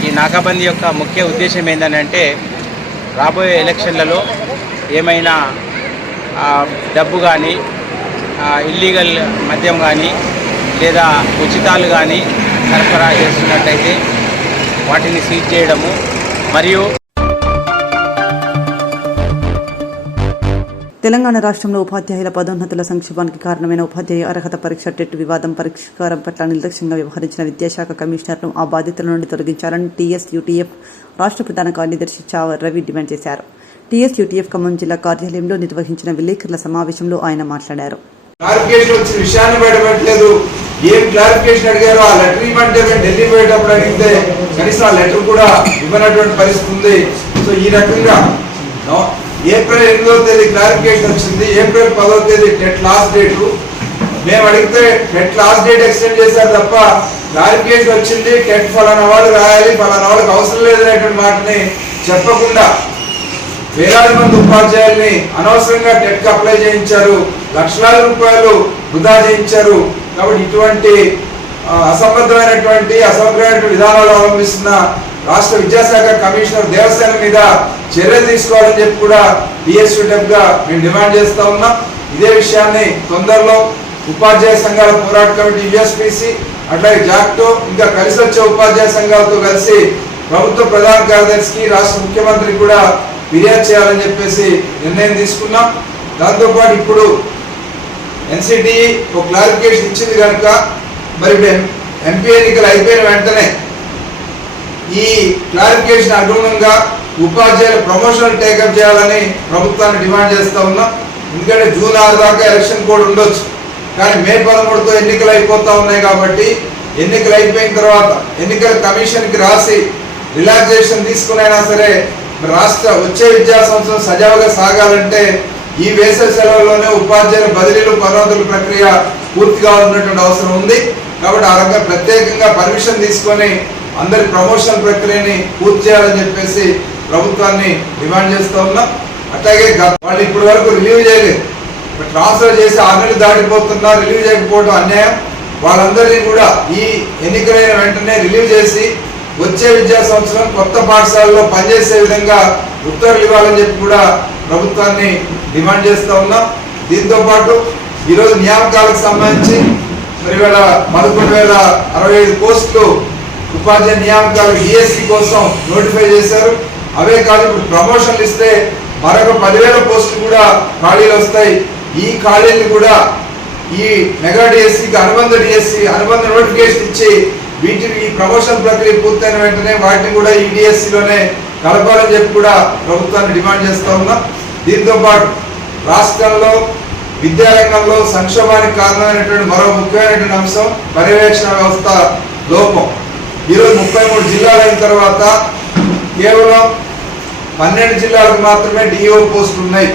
ఈ నాకాబందీ యొక్క ముఖ్య ఉద్దేశం ఏంటంటే రాబోయే ఎలక్షన్లలో ఏమైనా డబ్బు కానీ, ఇల్లీగల్ మద్యం కానీ లేదా ఉచితాలు కానీ సరఫరా చేస్తున్నట్టయితే వాటిని సీజ్ చేయడము మరియు తెలంగాణ రాష్ట్రంలో ఉపాధ్యాయుల పదోన్నతుల సంక్షేమానికి కారణమైన ఉపాధ్యాయ అర్హత పరీక్ష టెట్ వివాదం పరిష్కారం పట్ల నిర్లక్ష్యంగా వ్యవహరించిన విద్యాశాఖ కమిషనర్ను ఆ బాధ్యతల నుండి తొలగించాలని టీఎస్యూటీఎఫ్ రాష్ట్ర ప్రధాన కార్యదర్శి చావర్ రవి డిమాండ్ చేశారు. టీఎస్యూటీఎఫ్ ఖమ్మం జిల్లా కార్యాలయంలో నిర్వహించిన విలేకరుల సమావేశంలో ఆయన మాట్లాడారు. క్లారిఫికేషన్ వచ్చిన విషయాన్ని బయటపెట్టలేదు. ఏం క్లారిఫికేషన్ అడిగారో ఆ లెటర్ ఇవ్వమంటే ఢిల్లీ పోయేటప్పుడు అడిగితే కనీసం ఆ లెటర్ కూడా ఇవ్వనటువంటి పరిస్థితి ఉంది. సో ఈ రకంగా ఏప్రిల్ 8వ తేదీ క్లారిఫికేషన్ వచ్చింది. ఏప్రిల్ 10వ తేదీ టెట్ లాస్ట్ డేటు. మేము అడిగితే టెట్ లాస్ట్ డేట్ ఎక్స్టెండ్ చేశారు తప్ప క్లారిఫికేషన్ వచ్చింది, టెట్ ఫలానా వాళ్ళు రాయాలి, ఫలానా వాళ్ళకి అవసరం లేదనేటువంటి మాటని చెప్పకుండా వేలాది మంది ఉపాధ్యాయుల్ని అనవసరంగా టెట్ కి అప్లై చేయించారు, లక్షలాది రూపాయలు వృధా చేయించారు. కాబట్టి ఇటువంటి అసంబద్ధమైనటువంటి అసమగ్రమైనటువంటి విధానాలు అవలంబిస్తున్న రాష్ట్ర విద్యాశాఖ కమిషనర్ దేవసేన మీద చర్య తీసుకోవాలని చెప్పి కూడా టీఎస్యూటీఎఫ్ గా మేము డిమాండ్ చేస్తా ఉన్నాం. ఇదే విషయాన్ని తొందరలో ఉపాధ్యాయ సంఘాల పోరాట కమిటీ యుఎస్పిసి అట్లాగే జాక్టో ఇంకా కలిసి వచ్చే ఉపాధ్యాయ సంఘాలతో కలిసి ప్రభుత్వ ప్రధాన కార్యదర్శికి రాష్ట్ర ముఖ్యమంత్రికి కూడా ఫిర్యాదు చేయాలని చెప్పేసి నిర్ణయం తీసుకున్నాం. దాంతోపాటు ఇప్పుడు ఎన్సిటిఈ ఒక క్లారిఫికేషన్ ఇచ్చింది కనుక మరి ఎంపీ ఎన్నికలు అయిపోయిన వెంటనే ఈ క్లారిఫికేషన్ అనుగుణంగా ఉపాధ్యాయుల ప్రమోషనల్ టేకప్ చేయాలని ప్రభుత్వాన్ని డిమాండ్ చేస్తా ఉన్నాం. ఎందుకంటే జూన్ 6 దాకా ఎలక్షన్ కోడ్ ఉండొచ్చు, కానీ మే 13తో ఎన్నికలు అయిపోతా ఉన్నాయి. కాబట్టి ఎన్నికలు అయిపోయిన తర్వాత ఎన్నికల కమిషన్కి రాసి రిలాక్సేషన్ తీసుకునైనా సరే రాష్ట్ర వచ్చే విద్యా సంవత్సరం సజావుగా సాగాలంటే ఈ వేసవి సెలవుల్లోనే ఉపాధ్యాయుల బదిలీలు పదోన్నతుల ప్రక్రియ పూర్తిగా ఉన్నటువంటి అవసరం ఉంది. కాబట్టి ఆ రకంగా ప్రత్యేకంగా పర్మిషన్ తీసుకొని అందరి ప్రమోషన్ ప్రక్రియని పూర్తి చేయాలని చెప్పేసి ప్రభుత్వాన్ని డిమాండ్ చేస్తూ ఉన్నాం. అట్లాగే వాళ్ళు ఇప్పటి వరకు రిలీవ్ చేయలేదు, ట్రాన్స్ఫర్ చేసి 6 నెలలు దాటిపోతున్నా రిలీవ్ చేయకపోవడం అన్యాయం. వాళ్ళందరినీ కూడా ఈ ఎన్నికలైన వెంటనే రిలీవ్ చేసి వచ్చే విద్యా సంవత్సరం కొత్త పాఠశాలలో పనిచేసే విధంగా ఉత్తర్వులు ఇవ్వాలని చెప్పి కూడా ప్రభుత్వాన్ని డిమాండ్ చేస్తూ ఉన్నాం. దీంతో పాటు ఈరోజు నియామకాలకు సంబంధించి మరి 11,065 పోస్టులు ఉపాధ్యాయ నియామకాలు డిఎస్సి కోసం నోటిఫై చేశారు. అవే కాదు, ఇప్పుడు ప్రమోషన్లు ఇస్తే మరొక 10,000 పోస్టులు కూడా ఖాళీలు వస్తాయి. ఈ ఖాళీలు కూడా ఈ మెగా డిఎస్సికి అనుబంధ నోటిఫికేషన్ ఇచ్చి వీటిని ఈ ప్రమోషన్ ప్రక్రియ పూర్తయిన వెంటనే వాటిని కూడా ఈ డిఎస్సిలోనే కలపాలని చెప్పి కూడా ప్రభుత్వాన్ని డిమాండ్ చేస్తూ ఉన్నాం. దీంతో పాటు రాష్ట్రంలో విద్యారంగంలో సంక్షోభానికి కారణమైనటువంటి మరో ముఖ్యమైనటువంటి అంశం పర్యవేక్షణ వ్యవస్థ లోపం. ఈరోజు 33 జిల్లాలు అయిన తర్వాత కేవలం 12 జిల్లాలకు మాత్రమే డిఓ పోస్టులు ఉన్నాయి.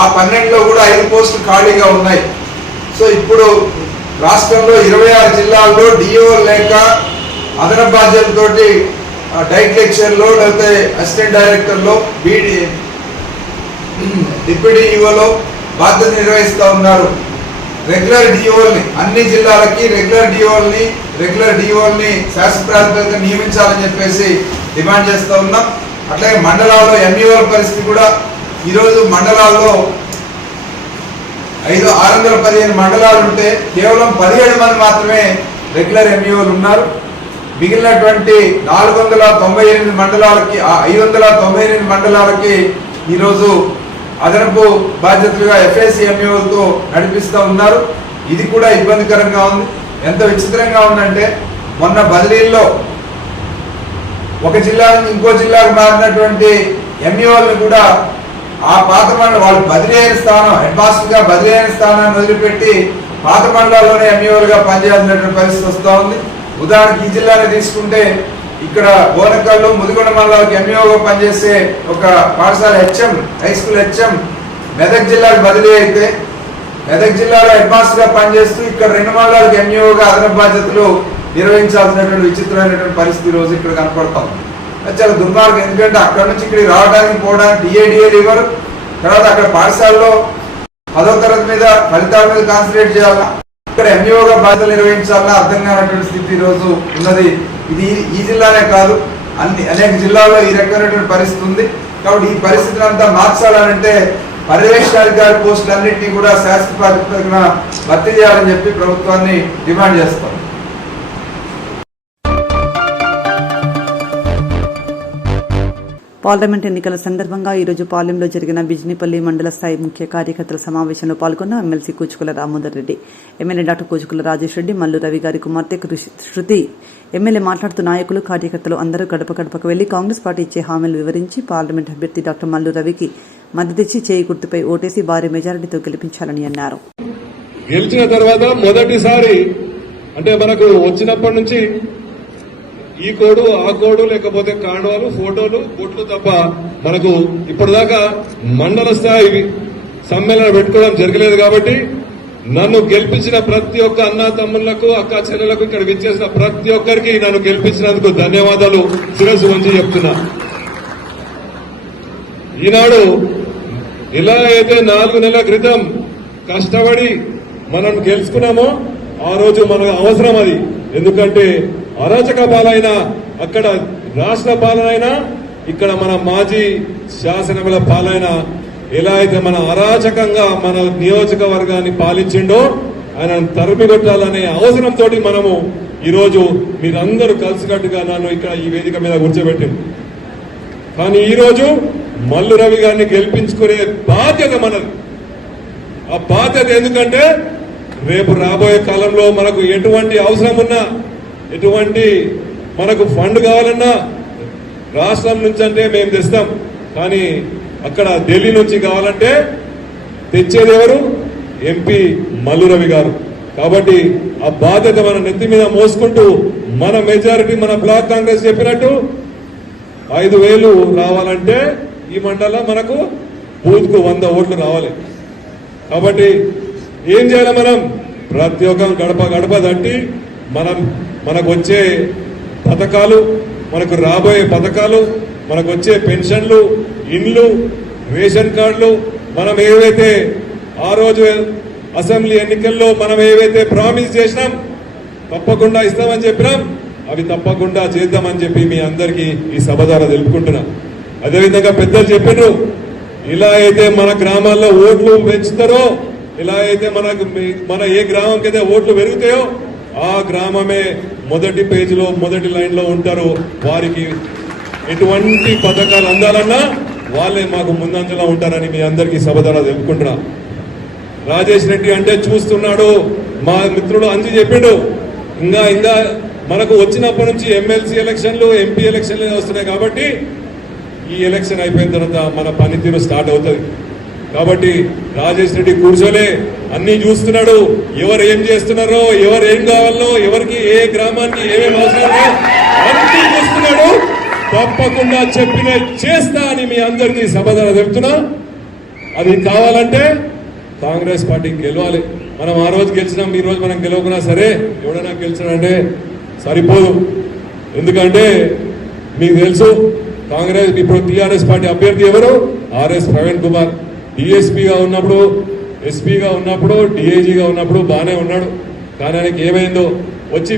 ఆ 12లో కూడా 5 పోస్టులు ఖాళీగా ఉన్నాయి. సో ఇప్పుడు రాష్ట్రంలో 26 జిల్లాల్లో డిఓ లేక అదనపు బాధ్యతలతోటి డైట్ లెక్చర్లో లేకపోతే అసిస్టెంట్ డైరెక్టర్లో డిప్యూటీ ఈఓలో బాధ్యత నిర్వహిస్తూ ఉన్నారు. రెగ్యులర్ డిఓల్ని అన్ని జిల్లాలకి రెగ్యులర్ డిఓల్ని శాసన ప్రాతిపదికన నియమించాలని చెప్పేసి డిమాండ్ చేస్తూ ఉన్నాం. అట్లాగే మండలాల్లో ఎంఈఓల పరిస్థితి కూడా ఈరోజు మండలాల్లో 615 మండలాలు ఉంటే కేవలం 17 మంది మాత్రమే రెగ్యులర్ ఎంఈఓలు ఉన్నారు. మిగిలినటువంటి 498 మండలాలకి 598 మండలాలకి ఈరోజు అదనపు బాధ్యతలుగా ఎఫ్ఏసి ఎంఈఓలతో నడిపిస్తూ ఉన్నారు. ఇది కూడా ఇబ్బందికరంగా ఉంది. ఎంత విచిత్రంగా ఉందంటే మొన్న బదిలీల్లో ఒక జిల్లా నుంచి ఇంకో జిల్లాకు మారినటువంటి ఎంఈఓలను కూడా ఆ పాత మండలం వాళ్ళు బదిలీ అయిన స్థానం హెడ్ మాస్టర్గా బదిలీ అయిన స్థానాన్ని వదిలిపెట్టి పాత మండలాల్లోనే ఎంఈఓలుగా పనిచేయాల్సినటువంటి పరిస్థితి వస్తూ ఉంది. ఉదాహరణకి ఈ జిల్లాని తీసుకుంటే ఇక్కడ బోనకల్లు ముదిగొండ మండలాలకు ఎంఈఓగా పనిచేసే ఒక పాఠశాల హై స్కూల్ హెచ్ఎం మెదక్ జిల్లాకు బదిలీ అయితే మెదక్ జిల్లాలో హెడ్ మాస్టర్గా పనిచేస్తూ ఇక్కడ 2 మండలాలకు ఎంఈఓగా అదనపు బాధ్యతలు నిర్వహించాల్సినటువంటి విచిత్రమైనటువంటి పరిస్థితి రోజు ఇక్కడ కనపడతాం. అది చాలా దుర్మార్గం. ఎందుకంటే అక్కడ నుంచి ఇక్కడికి రావడానికి పోవడానికి డిఏడిఏలు ఇవ్వరు. తర్వాత అక్కడ పాఠశాలలో 10వ తరగతి మీద ఫలితాల మీద కాన్సన్ట్రేట్ చేయాలా, ఇక్కడ ఎంఈఓగా బాధ్యతలు నిర్వహించాలన్నా అర్థం కానటువంటి స్థితి ఈరోజు ఉన్నది. ఇది ఈ జిల్లానే కాదు, అనేక జిల్లాల్లో ఈ రకమైనటువంటి పరిస్థితి ఉంది. కాబట్టి ఈ పరిస్థితిని అంతా మార్చాలంటే పర్యవేక్షణాధికారి పోస్టులన్నింటినీ కూడా శాసన ప్రాతిపదికన భర్తీ చేయాలని చెప్పి ప్రభుత్వాన్ని డిమాండ్ చేస్తాం. పార్లమెంట్ ఎన్నికల సందర్భంగా ఈరోజు పాలెంలో జరిగిన బిజినిపల్లి మండల స్థాయి ముఖ్య కార్యకర్తల సమావేశంలో పాల్గొన్న MLC Kuchukulla Ramodar Reddy, MLA doctor Kuchukulla Rajesh Reddy, Mallu Ravi గారి కుమార్తె శృతి. ఎమ్మెల్యే మాట్లాడుతూ నాయకులు కార్యకర్తలు అందరూ గడప గడపకు వెళ్లి కాంగ్రెస్ పార్టీ ఇచ్చే హామీలు వివరించి పార్లమెంట్ అభ్యర్థి డాక్టర్ మల్లు రవికి మద్దతిచ్చి చేయి గుర్తుపై ఓటేసి భారీ మెజారిటీతో గెలిపించాలని అన్నారు. గెలిచిన తర్వాత మొదటిసారి అంటే మనకు వచ్చినప్పటి నుంచి ఈ కోడు ఆ కోడు లేకపోతే కాండవాలు ఫోటోలు బొట్లు తప్ప మనకు ఇప్పటిదాకా మండల స్థాయి సమ్మేళనం పెట్టుకోవడం జరగలేదు. కాబట్టి నన్ను గెలిపించిన ప్రతి ఒక్క అన్నా తమ్ముళ్లకు అక్క చెల్లెలకు ఇక్కడ విచ్చేసిన ప్రతి ఒక్కరికి నన్ను గెలిపించినందుకు ధన్యవాదాలు శిరస్సు వంచి చెప్తున్నా. ఈనాడు ఇలా అయితే 4 నెలల క్రితం కష్టపడి మనం గెలుచుకున్నామో ఆ రోజు మనకు అవసరం అది. ఎందుకంటే అరాచక పాలైన అక్కడ రాష్ట్ర పాలనైనా ఇక్కడ మన మాజీ శాసనసభల పాలన ఎలా అయితే మన అరాచకంగా మన నియోజకవర్గాన్ని పాలించిండో ఆయన తరిమి కొట్టాలనే అవసరంతో మనము ఈరోజు మీరందరూ కలిసికట్టుగా నన్ను ఇక్కడ ఈ వేదిక మీద కూర్చోబెట్టింది. కానీ ఈరోజు మల్లు రవి గారిని గెలిపించుకునే బాధ్యత మనది. ఆ బాధ్యత ఎందుకంటే రేపు రాబోయే కాలంలో మనకు ఎటువంటి అవసరం ఉన్నా ఎటువంటి మనకు ఫండ్ కావాలన్నా రాష్ట్రం నుంచి అంటే మేము తెస్తాం. కానీ అక్కడ ఢిల్లీ నుంచి కావాలంటే తెచ్చేది ఎవరు? ఎంపీ మల్లు రవి గారు. కాబట్టి ఆ బాధ్యత మన నెత్తి మీద మోసుకుంటూ మన మెజారిటీ మన బ్లాక్ కాంగ్రెస్ చెప్పినట్టు 5,000 రావాలంటే ఈ మండలంలో మనకు బూత్కు 100 ఓట్లు రావాలి. కాబట్టి ఏం చేయాలి? మనం ప్రతి ఒక్క గడప గడప తట్టి మనకు వచ్చే పథకాలు, మనకు రాబోయే పథకాలు, మనకు వచ్చే పెన్షన్లు, ఇండ్లు, రేషన్ కార్డులు, మనం ఏవైతే ఆ రోజు అసెంబ్లీ ఎన్నికల్లో మనం ఏవైతే ప్రామిస్ చేసినాం తప్పకుండా ఇస్తామని చెప్పినాం అవి తప్పకుండా చేద్దామని చెప్పి మీ అందరికీ ఈ సభ ద్వారా తెలుపుకుంటున్నా. అదేవిధంగా పెద్దలు చెప్పారు, ఇలా అయితే మన గ్రామాల్లో ఓట్లు పెంచుతారో, ఇలా అయితే మన ఏ గ్రామంకి అయితే ఓట్లు పెరుగుతాయో ఆ గ్రామమే మొదటి పేజీలో మొదటి లైన్లో ఉంటారు. వారికి ఎటువంటి పథకాలు అందాలన్నా వాళ్ళే మాకు ముందంజలో ఉంటారని మీ అందరికీ సభ ద్వారా తెలుపుకుంటున్నా. రాజేష్ రెడ్డి అంటే చూస్తున్నాడు, మా మిత్రుడు అంజి చెప్పిండు, ఇంకా మనకు వచ్చినప్పటి నుంచి ఎమ్మెల్సీ ఎలక్షన్లు ఎంపీ ఎలక్షన్లు వస్తున్నాయి. కాబట్టి ఈ ఎలక్షన్ అయిపోయిన తర్వాత మన పనితీరు స్టార్ట్ అవుతుంది. కాబట్టి రాజేష్ రెడ్డి కూర్చోలే అన్ని చూస్తున్నాడు, ఎవరు ఏం చేస్తున్నారో, ఎవరు ఏం కావాలో, ఎవరికి ఏ గ్రామానికి ఏమేమి అవసరమో అన్ని చూస్తున్నాడు. తప్పకుండా చెప్పిన చేస్తా అని మీ అందరికీ సభ ద్వారా చెప్తున్నా. అది కావాలంటే కాంగ్రెస్ పార్టీ గెలవాలి. మనం ఆ రోజు గెలిచినాం, ఈ రోజు మనం గెలవకున్నా సరే ఎవడైనా గెలిచాడంటే సరిపోదు. ఎందుకంటే మీకు తెలుసు కాంగ్రెస్ ఇప్పుడు టీఆర్ఎస్ పార్టీ అభ్యర్థి ఎవరు? ఆర్ఎస్ ప్రవీణ్ కుమార్. డిఎస్పీగా ఉన్నప్పుడు ఎస్పీగా ఉన్నప్పుడు డిఐజీగా ఉన్నప్పుడు బాగానే ఉన్నాడు. కానీ ఆయనకి ఏమైందో వచ్చి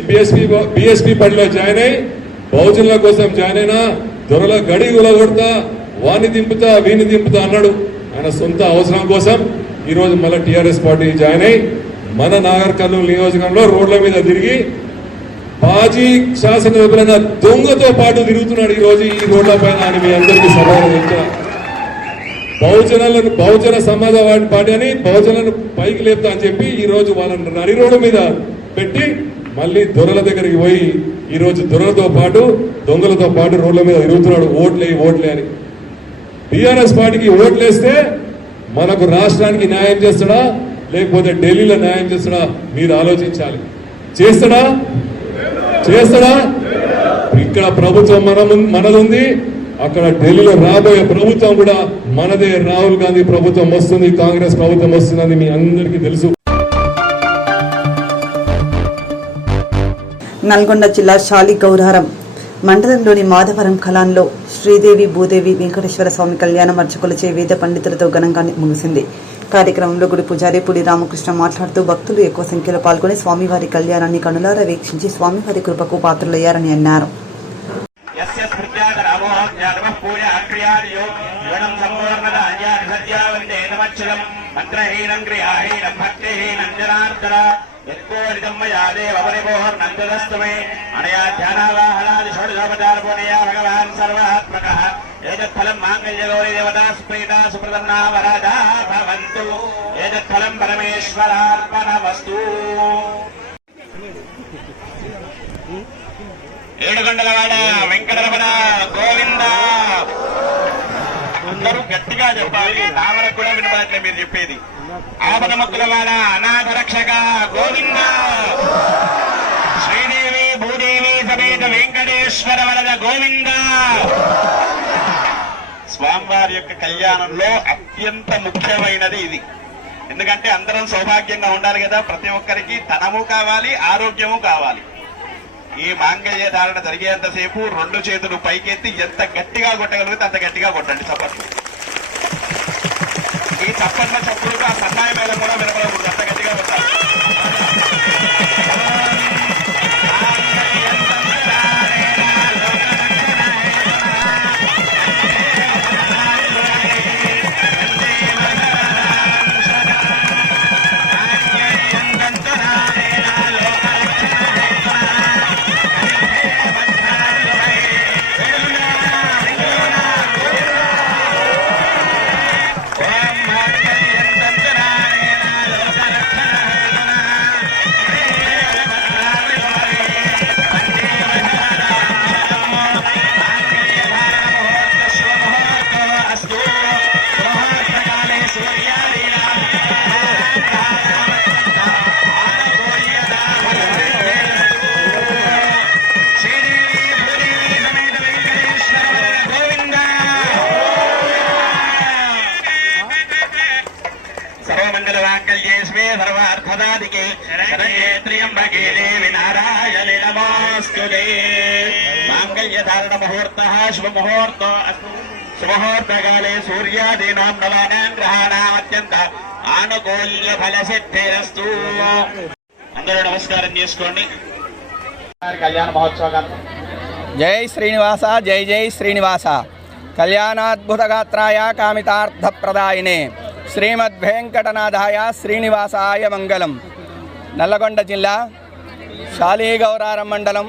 బిఎస్పీ పనిలో జాయిన్ అయ్యి బహుజనుల కోసం జాయిన్ అయినా దొరల గడి కొడతా వాణ్ణి దింపుతా వీణ్ణి దింపుతా అన్నాడు. ఆయన సొంత అవసరం కోసం ఈరోజు మళ్ళీ టీఆర్ఎస్ పార్టీ జాయిన్ అయ్యి మన నాగర్ కర్నూలు నియోజకవర్గంలో రోడ్ల మీద తిరిగి మాజీ శాసనసభ్యులైన దొంగతో పాటు తిరుగుతున్నాడు ఈరోజు ఈ రోడ్ల పైన అని మీ అందరికీ సభలో చెప్తున్నా. బహుజన సమాజవాడి పార్టీ అని బహుజనులను పైకి లేపుతా అని చెప్పి ఈ రోజు వాళ్ళని నడి రోడ్డు మీద పెట్టి మళ్ళీ దొరల దగ్గరికి పోయి ఈ రోజు దొరలతో పాటు దొంగలతో పాటు రోడ్ల మీద తిరుగుతున్నాడు. ఓట్లే అని టీఆర్ఎస్ పార్టీకి ఓట్లేస్తే మనకు రాష్ట్రానికి న్యాయం చేస్తాడా లేకపోతే ఢిల్లీలో న్యాయం చేస్తాడా మీరు ఆలోచించాలి. చేస్తాడా? ఇక్కడ ప్రభుత్వం మనదుంది, అక్కడ ఢిల్లీలో రాబోయే ప్రభుత్వం కూడా మనదే. రాహుల్ గాంధీ ప్రభుత్వం వస్తుంది, కాంగ్రెస్ ప్రభుత్వం వస్తుందని మీ అందరికీ తెలుసు. నల్గొండ జిల్లా శాలిగౌరారం మండలంలోని మాధవరం కళాన్లో శ్రీదేవి భూదేవి వెంకటేశ్వర స్వామి కళ్యాణం అర్చకులచే వేద పండితులతో ఘనంగా ముగిసింది. కార్యక్రమంలో గుడి పూజారి పుడి రామకృష్ణ మాట్లాడుతూ భక్తులు ఎక్కువ సంఖ్యలో పాల్గొని స్వామివారి కళ్యాణాన్ని కనులారా వీక్షించి స్వామివారి కృపకు పాత్రులయ్యారని అన్నారు. భగవాన్ సర్వాత్మక ఏతత్ఫలం మాంగళ్యగౌరీ దేవతా సుప్రీతా సుప్రసన్నా వరదా భవంతు ఏతత్ఫలం పరమేశ్వరార్పణమస్తు. ఏడుగొండలవాడ వెంకటరమణ గోవింద. అందరూ గట్టిగా చెప్పాలి, నా వరకు కూడా వినబాట్లే మీరు చెప్పేది. ఆపదముక్కులవాడ అనాథ రక్షక గోవింద. శ్రీదేవి భూదేవి సమేత వెంకటేశ్వర వరద గోవింద. స్వామివారి యొక్క కళ్యాణంలో అత్యంత ముఖ్యమైనది ఇది. ఎందుకంటే అందరం సౌభాగ్యంగా ఉండాలి కదా, ప్రతి ఒక్కరికి ధనము కావాలి, ఆరోగ్యము కావాలి. ఈ మాంగళ్య ధారణ జరిగేంతసేపు రెండు చేతులు పైకెత్తి ఎంత గట్టిగా కొట్టగలిగితే అంత గట్టిగా కొట్టండి చప్పట్లు. ఈ చప్పట్ల చప్పుడుకు ఆ సన్నాయి మేళం కూడా వినపడకూడదు, అంత గట్టిగా కొట్టాలి. మాంగళ్యధారణ ముహూర్త శుభముహూర్త శుభముహూర్తకాలే సూర్యాదీనాం నవానాం గ్రహాణాం అత్యంత ఆనుకూల్య ఫలసిద్ధిరస్తు. అందరూ నమస్కారం చేసుకోండి. కళ్యాణ మహోత్సవం. జై శ్రీనివాస జై జై శ్రీనివాస. కళ్యాణాద్భుతగాత్రాయ కామితార్థప్రదాయినే శ్రీమద్వేంకటనాథాయ శ్రీనివాసాయ మంగళం. నల్లగొండ జిల్లా శాలిగౌరారం మండలం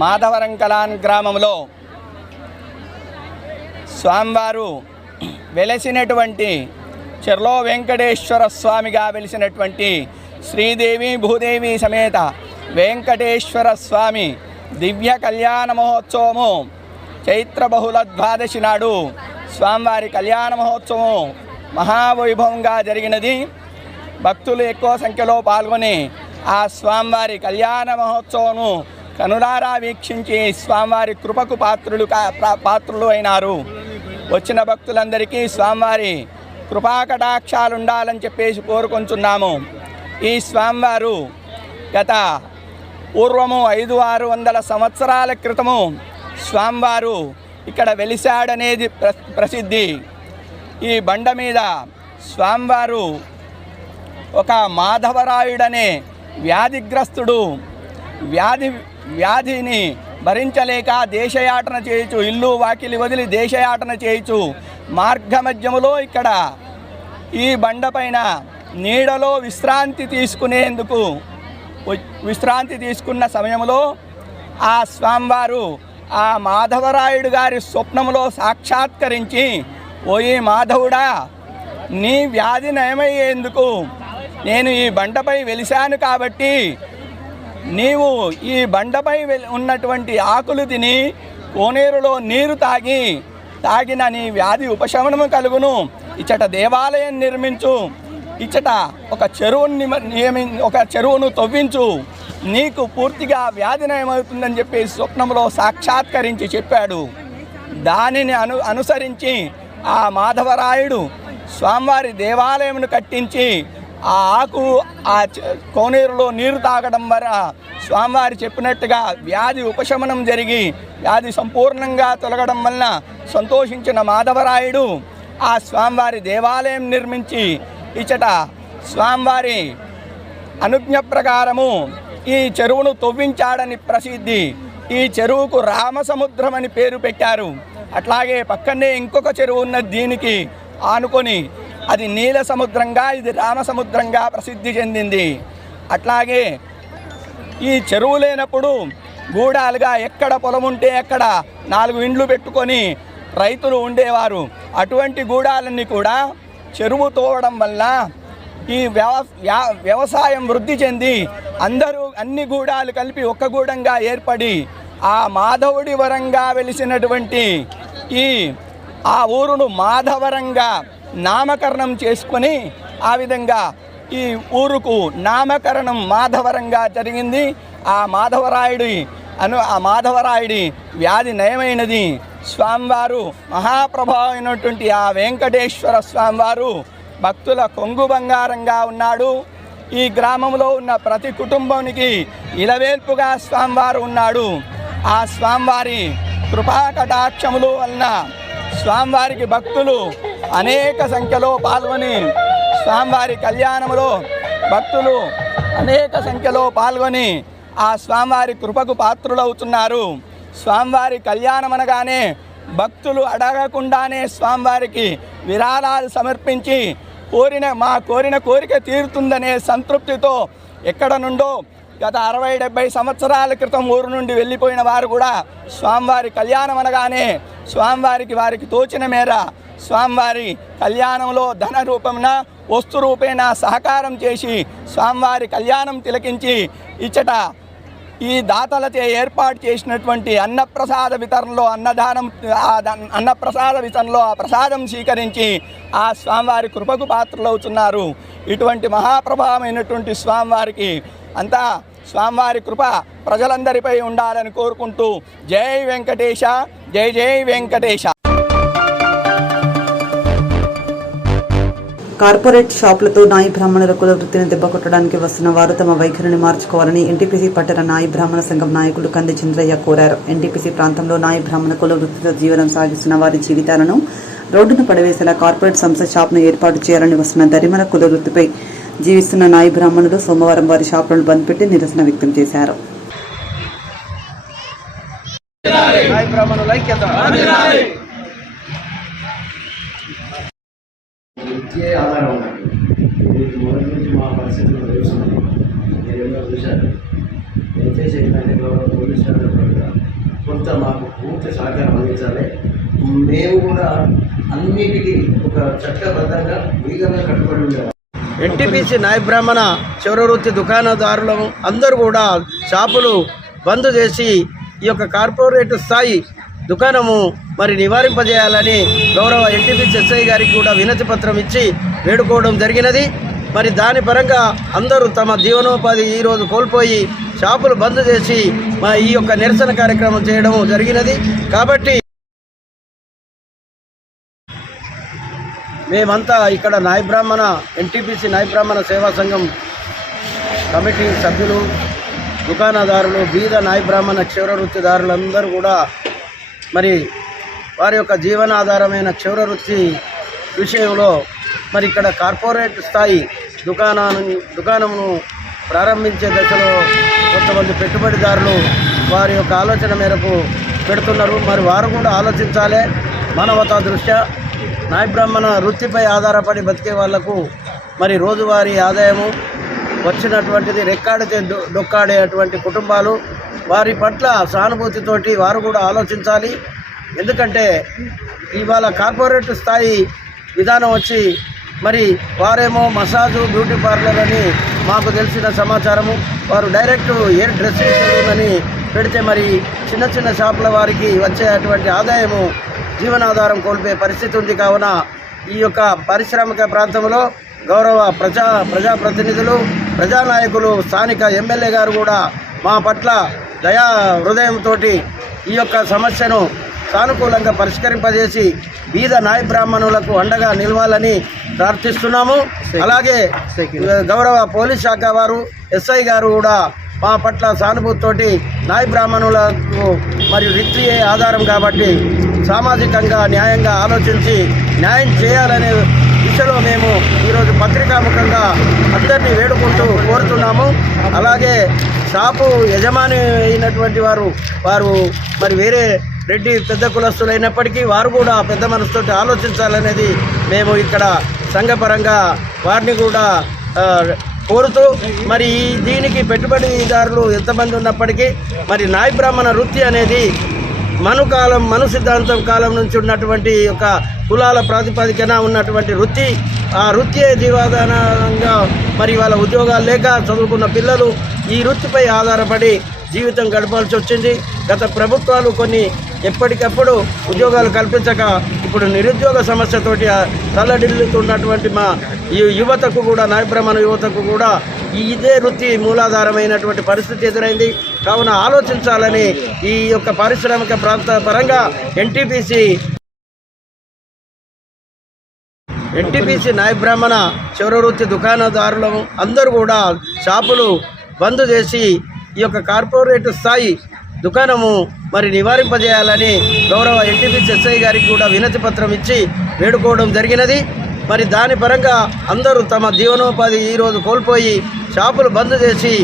మాధవరం కలాన్ గ్రామంలో స్వామివారు వెలసినటువంటి చెర్లో వెంకటేశ్వర స్వామిగా వెలిసినటువంటి శ్రీదేవి భూదేవి సమేత వెంకటేశ్వర స్వామి దివ్య కళ్యాణ మహోత్సవము చైత్ర బహుళ ద్వాదశి నాడు స్వామివారి కళ్యాణ మహోత్సవం మహావైభవంగా జరిగినది. భక్తులు ఎక్కువ సంఖ్యలో పాల్గొని ఆ స్వామివారి కళ్యాణ మహోత్సవం కనులారా వీక్షించి స్వామివారి కృపకు పాత్రులు అయినారు. వచ్చిన భక్తులందరికీ స్వామివారి కృపాకటాక్షాలు ఉండాలని చెప్పేసి కోరుకుంటున్నాము. ఈ స్వామివారు గత పూర్వము 500-600 సంవత్సరాల క్రితము స్వామివారు ఇక్కడ వెలిశాడనేది ప్రసిద్ధి. ఈ బండ మీద స్వామివారు ఒక మాధవరాయుడనే వ్యాధిగ్రస్తుడు వ్యాధిని భరించలేక దేశయాటన చేయొచ్చు, ఇల్లు వాకిలి వదిలి దేశయాటన చేయొచ్చు. మార్గమధ్యములో ఇక్కడ ఈ బండపైన నీడలో విశ్రాంతి తీసుకున్న సమయంలో ఆ స్వామివారు ఆ మాధవరాయుడు గారి స్వప్నంలో సాక్షాత్కరించి, ఓయి మాధవుడా, నీ వ్యాధి నయమయ్యేందుకు నేను ఈ బండపై వెలిశాను కాబట్టి నీవు ఈ బండపై ఉన్నటువంటి ఆకులు తిని కోనేరులో నీరు తాగిన నీ వ్యాధి ఉపశమనము కలుగును. ఇచ్చట దేవాలయం నిర్మించు, ఇచ్చట ఒక చెరువును తవ్వించు, నీకు పూర్తిగా వ్యాధి నయమవుతుందని చెప్పి స్వప్నంలో సాక్షాత్కరించి చెప్పాడు. దానిని అనుసరించి ఆ మాధవరాయుడు స్వామివారి దేవాలయమును కట్టించి ఆ ఆకు ఆ కోనేరులో నీరు తాగడం వల్ల స్వామివారి చెప్పినట్టుగా వ్యాధి ఉపశమనం జరిగి వ్యాధి సంపూర్ణంగా తొలగడం వలన సంతోషించిన మాధవరాయుడు ఆ స్వామివారి దేవాలయం నిర్మించి ఇచ్చట స్వామివారి అనుజ్ఞ ప్రకారము ఈ చెరువును తవ్వించాడని ప్రసిద్ధి. ఈ చెరువుకు రామసముద్రం అని పేరు పెట్టారు. అట్లాగే పక్కనే ఇంకొక చెరువు ఉన్న దీనికి ఆనుకొని అది నీల సముద్రంగా, ఇది రామసముద్రంగా ప్రసిద్ధి చెందింది. అట్లాగే ఈ చెరువు లేనప్పుడు గూడాలుగా ఎక్కడ పొలం ఉంటే అక్కడ 4 ఇండ్లు పెట్టుకొని రైతులు ఉండేవారు. అటువంటి గూడాలన్నీ కూడా చెరువు తోవడం వల్ల ఈ వ్యవసాయం వృద్ధి చెంది అన్ని గూడాలు కలిపి ఒక్క గూడంగా ఏర్పడి ఆ మాధవుడి వరంగా వెలిసినటువంటి ఆ ఊరును మాధవరంగా నామకరణం చేసుకొని ఆ విధంగా ఈ ఊరుకు నామకరణం మాధవరంగా జరిగింది. ఆ మాధవరాయుడి వ్యాధి నయమైనది. స్వామివారు మహాప్రభావమైనటువంటి ఆ వెంకటేశ్వర స్వామివారు భక్తుల కొంగు బంగారంగా ఉన్నాడు. ఈ గ్రామంలో ఉన్న ప్రతి కుటుంబానికి ఇలవేల్పుగా స్వామివారు ఉన్నాడు. ఆ స్వామివారి కృపా కటాక్షములు వలన స్వామివారికి భక్తులు అనేక సంఖ్యలో పాల్గొని స్వామివారి కళ్యాణంలో భక్తులు అనేక సంఖ్యలో పాల్గొని ఆ స్వామివారి కృపకు పాత్రులవుతున్నారు. స్వామివారి కళ్యాణం అనగానే భక్తులు అడగకుండానే స్వామివారికి విరాళాలు సమర్పించి కోరిన కోరిక తీరుతుందనే సంతృప్తితో ఎక్కడ నుండో గత 60-70 సంవత్సరాల క్రితం ఊరు నుండి వెళ్ళిపోయిన వారు కూడా స్వామివారి కళ్యాణం అనగానే వారికి తోచిన మేర స్వామివారి కళ్యాణంలో ధన రూపమున వస్తు రూపేణ సహకారం చేసి స్వామివారి కళ్యాణం తిలకించి ఇచ్చట ఈ దాతలచే ఏర్పాటు చేసినటువంటి అన్నప్రసాద వితరణలో అన్నప్రసాద వితరణలో ఆ ప్రసాదం స్వీకరించి ఆ స్వామివారి కృపకు పాత్రలవుతున్నారు. ఇటువంటి మహాప్రభావమైనటువంటి స్వామివారికి అంతా స్వామివారి కృప ప్రజలందరిపై ఉండాలని కోరుకుంటూ జై వెంకటేశ, జై జై వెంకటేశ. కార్పొరేట్ షాపులతో నాయి బ్రాహ్మణుల కుల వృత్తిని దెబ్బకొట్టడానికి వస్తున్న వారు తమ వైఖరిని మార్చుకోవాలని ఎన్టీపీసీ పట్టణ నాయి బ్రాహ్మణ సంఘం నాయకులు కంది చంద్రయ్య కోరారు. ఎన్టీపీసీ ప్రాంతంలో నాయి బ్రాహ్మణ కుల వృత్తితో జీవనం సాగిస్తున్న వారి జీవితాలను రోడ్డును పడవేసేలా కార్పొరేట్ సంస్థ షాప్ను ఏర్పాటు చేయాలని వస్తున్న దరిమల కుల వృత్తిపై జీవిస్తున్న నాయి బ్రాహ్మణులు సోమవారం వారి షాపులను బంద్ పెట్టి నిరసన వ్యక్తం చేశారు. ఆధారం మీకు మొదటి నుంచి మా పరిస్థితులు తెలుస్తున్నాయి. మీరు ఎన్నో చూశారు. దయచేసి ఏంటంటే గౌరవ పోలీస్ శాఖ కొంత మాకు పూర్తి సహకారం అందించాలి. మేము కూడా అన్నిటికీ ఒక చట్టబద్ధంగా లీగల్గా కట్టుబడి ఉండేవాళ్ళం. ఎన్టీపీసీ నాయ బ్రాహ్మణ చివరి వృత్తి దుకాణదారులు అందరూ కూడా షాపులు బంద్ చేసి ఈ యొక్క కార్పొరేట్ స్థాయి దుకాణము మరి నివారింపజేయాలని గౌరవ ఎన్టీపీసీ ఎస్ఐ గారికి కూడా వినతి పత్రం ఇచ్చి వేడుకోవడం జరిగినది. మరి దాని పరంగా అందరూ తమ జీవనోపాధి ఈరోజు కోల్పోయి షాపులు బంద్ చేసి ఈ యొక్క నిరసన కార్యక్రమం చేయడం జరిగినది. కాబట్టి మేమంతా ఇక్కడ నాయ బ్రాహ్మణ ఎన్టీపీసీ నాయ బ్రాహ్మణ సేవా సంఘం కమిటీ సభ్యులు, దుకాణదారులు, బీద నాయ బ్రాహ్మణ క్షౌర వృత్తిదారులందరూ కూడా మరి వారి యొక్క జీవనాధారమైన క్షౌర వృత్తి విషయంలో మరి ఇక్కడ కార్పొరేట్ స్థాయి దుకాణమును ప్రారంభించే దశలో కొంతమంది పెట్టుబడిదారులు వారి యొక్క ఆలోచన మేరకు పెడుతున్నారు. మరి వారు కూడా ఆలోచించాలి. మానవతా దృష్ట్యా నాయ బ్రాహ్మణ వృత్తిపై ఆధారపడి బతికే వాళ్లకు మరి రోజువారీ ఆదాయము వచ్చినటువంటిది రెక్కాడితే డొక్కాడేటువంటి కుటుంబాలు, వారి పట్ల సానుభూతితోటి వారు కూడా ఆలోచించాలి. ఎందుకంటే ఇవాళ కార్పొరేట్ స్థాయి విధానం వచ్చి మరి వారేమో మసాజు బ్యూటీ పార్లర్ అని మాకు తెలిసిన సమాచారము, వారు డైరెక్ట్ హెయిర్ డ్రెస్సింగ్ సెలూన్ అని పెడితే మరి చిన్న చిన్న షాపుల వారికి వచ్చేటువంటి ఆదాయము జీవనాధారం కోల్పోయే పరిస్థితి ఉంది. కావున ఈ యొక్క పారిశ్రామిక ప్రాంతంలో గౌరవ ప్రజాప్రతినిధులు, ప్రజానాయకులు, స్థానిక ఎమ్మెల్యే గారు కూడా మా పట్ల దయా హృదయంతో ఈ యొక్క సమస్యను సానుకూలంగా పరిష్కరింపజేసి బీద నాయ బ్రాహ్మణులకు అండగా నిలవాలని ప్రార్థిస్తున్నాము. అలాగే గౌరవ పోలీస్ శాఖ వారు, ఎస్ఐ గారు కూడా మా పట్ల సానుభూతితోటి నాయ బ్రాహ్మణులకు మరి వృత్తియే ఆధారం కాబట్టి సామాజికంగా న్యాయంగా ఆలోచించి న్యాయం చేయాలనే దిశలో మేము ఈరోజు పత్రికాముఖంగా అందరినీ వేడుకుంటూ కోరుతున్నాము. అలాగే షాపు యజమాని అయినటువంటి వారు మరి వేరే రెడ్డి పెద్ద కులస్తులైనప్పటికీ వారు కూడా పెద్ద మనసుతోటి ఆలోచించాలనేది మేము ఇక్కడ సంఘపరంగా వారిని కూడా కోరుతూ మరి దీనికి పెట్టుబడిదారులు ఎంతమంది ఉన్నప్పటికీ మరి నాయ బ్రాహ్మణ వృత్తి అనేది మను సిద్ధాంతం కాలం నుంచి ఉన్నటువంటి ఒక కులాల ప్రాతిపదికన ఉన్నటువంటి వృత్తి, ఆ వృత్తియే జీవాధారంగా మరి వాళ్ళ ఉద్యోగాలు లేక చదువుకున్న పిల్లలు ఈ వృత్తిపై ఆధారపడి జీవితం గడపాల్సి వచ్చింది. గత ప్రభుత్వాలు కొన్ని ఎప్పటికప్పుడు ఉద్యోగాలు కల్పించక ఇప్పుడు నిరుద్యోగ సమస్యతోటి తల్లడిల్లుతున్నటువంటి మా ఈ యువతకు కూడా, నాయ బ్రాహ్మణ యువతకు కూడా ఇదే వృత్తి మూలాధారమైనటువంటి పరిస్థితి ఎదురైంది. కావున ఆలోచించాలని ఈ యొక్క పారిశ్రామిక ప్రాంత పరంగా ఎన్టీపీసీ నాయ బ్రాహ్మణ చివర వృత్తి దుకాణదారులు అందరూ కూడా షాపులు బంద్ చేసి ఈ యొక్క కార్పొరేట్ స్థాయి దుకాణము మరి నివారింపజేయాలని గౌరవ ఎన్టీపీసీ ఎస్ఐ గారికి కూడా వినతి పత్రం ఇచ్చి వేడుకోవడం జరిగినది. మరి దాని పరంగా అందరూ తమ జీవనోపాధి ఈరోజు కోల్పోయి షాపులు బంద్ చేసి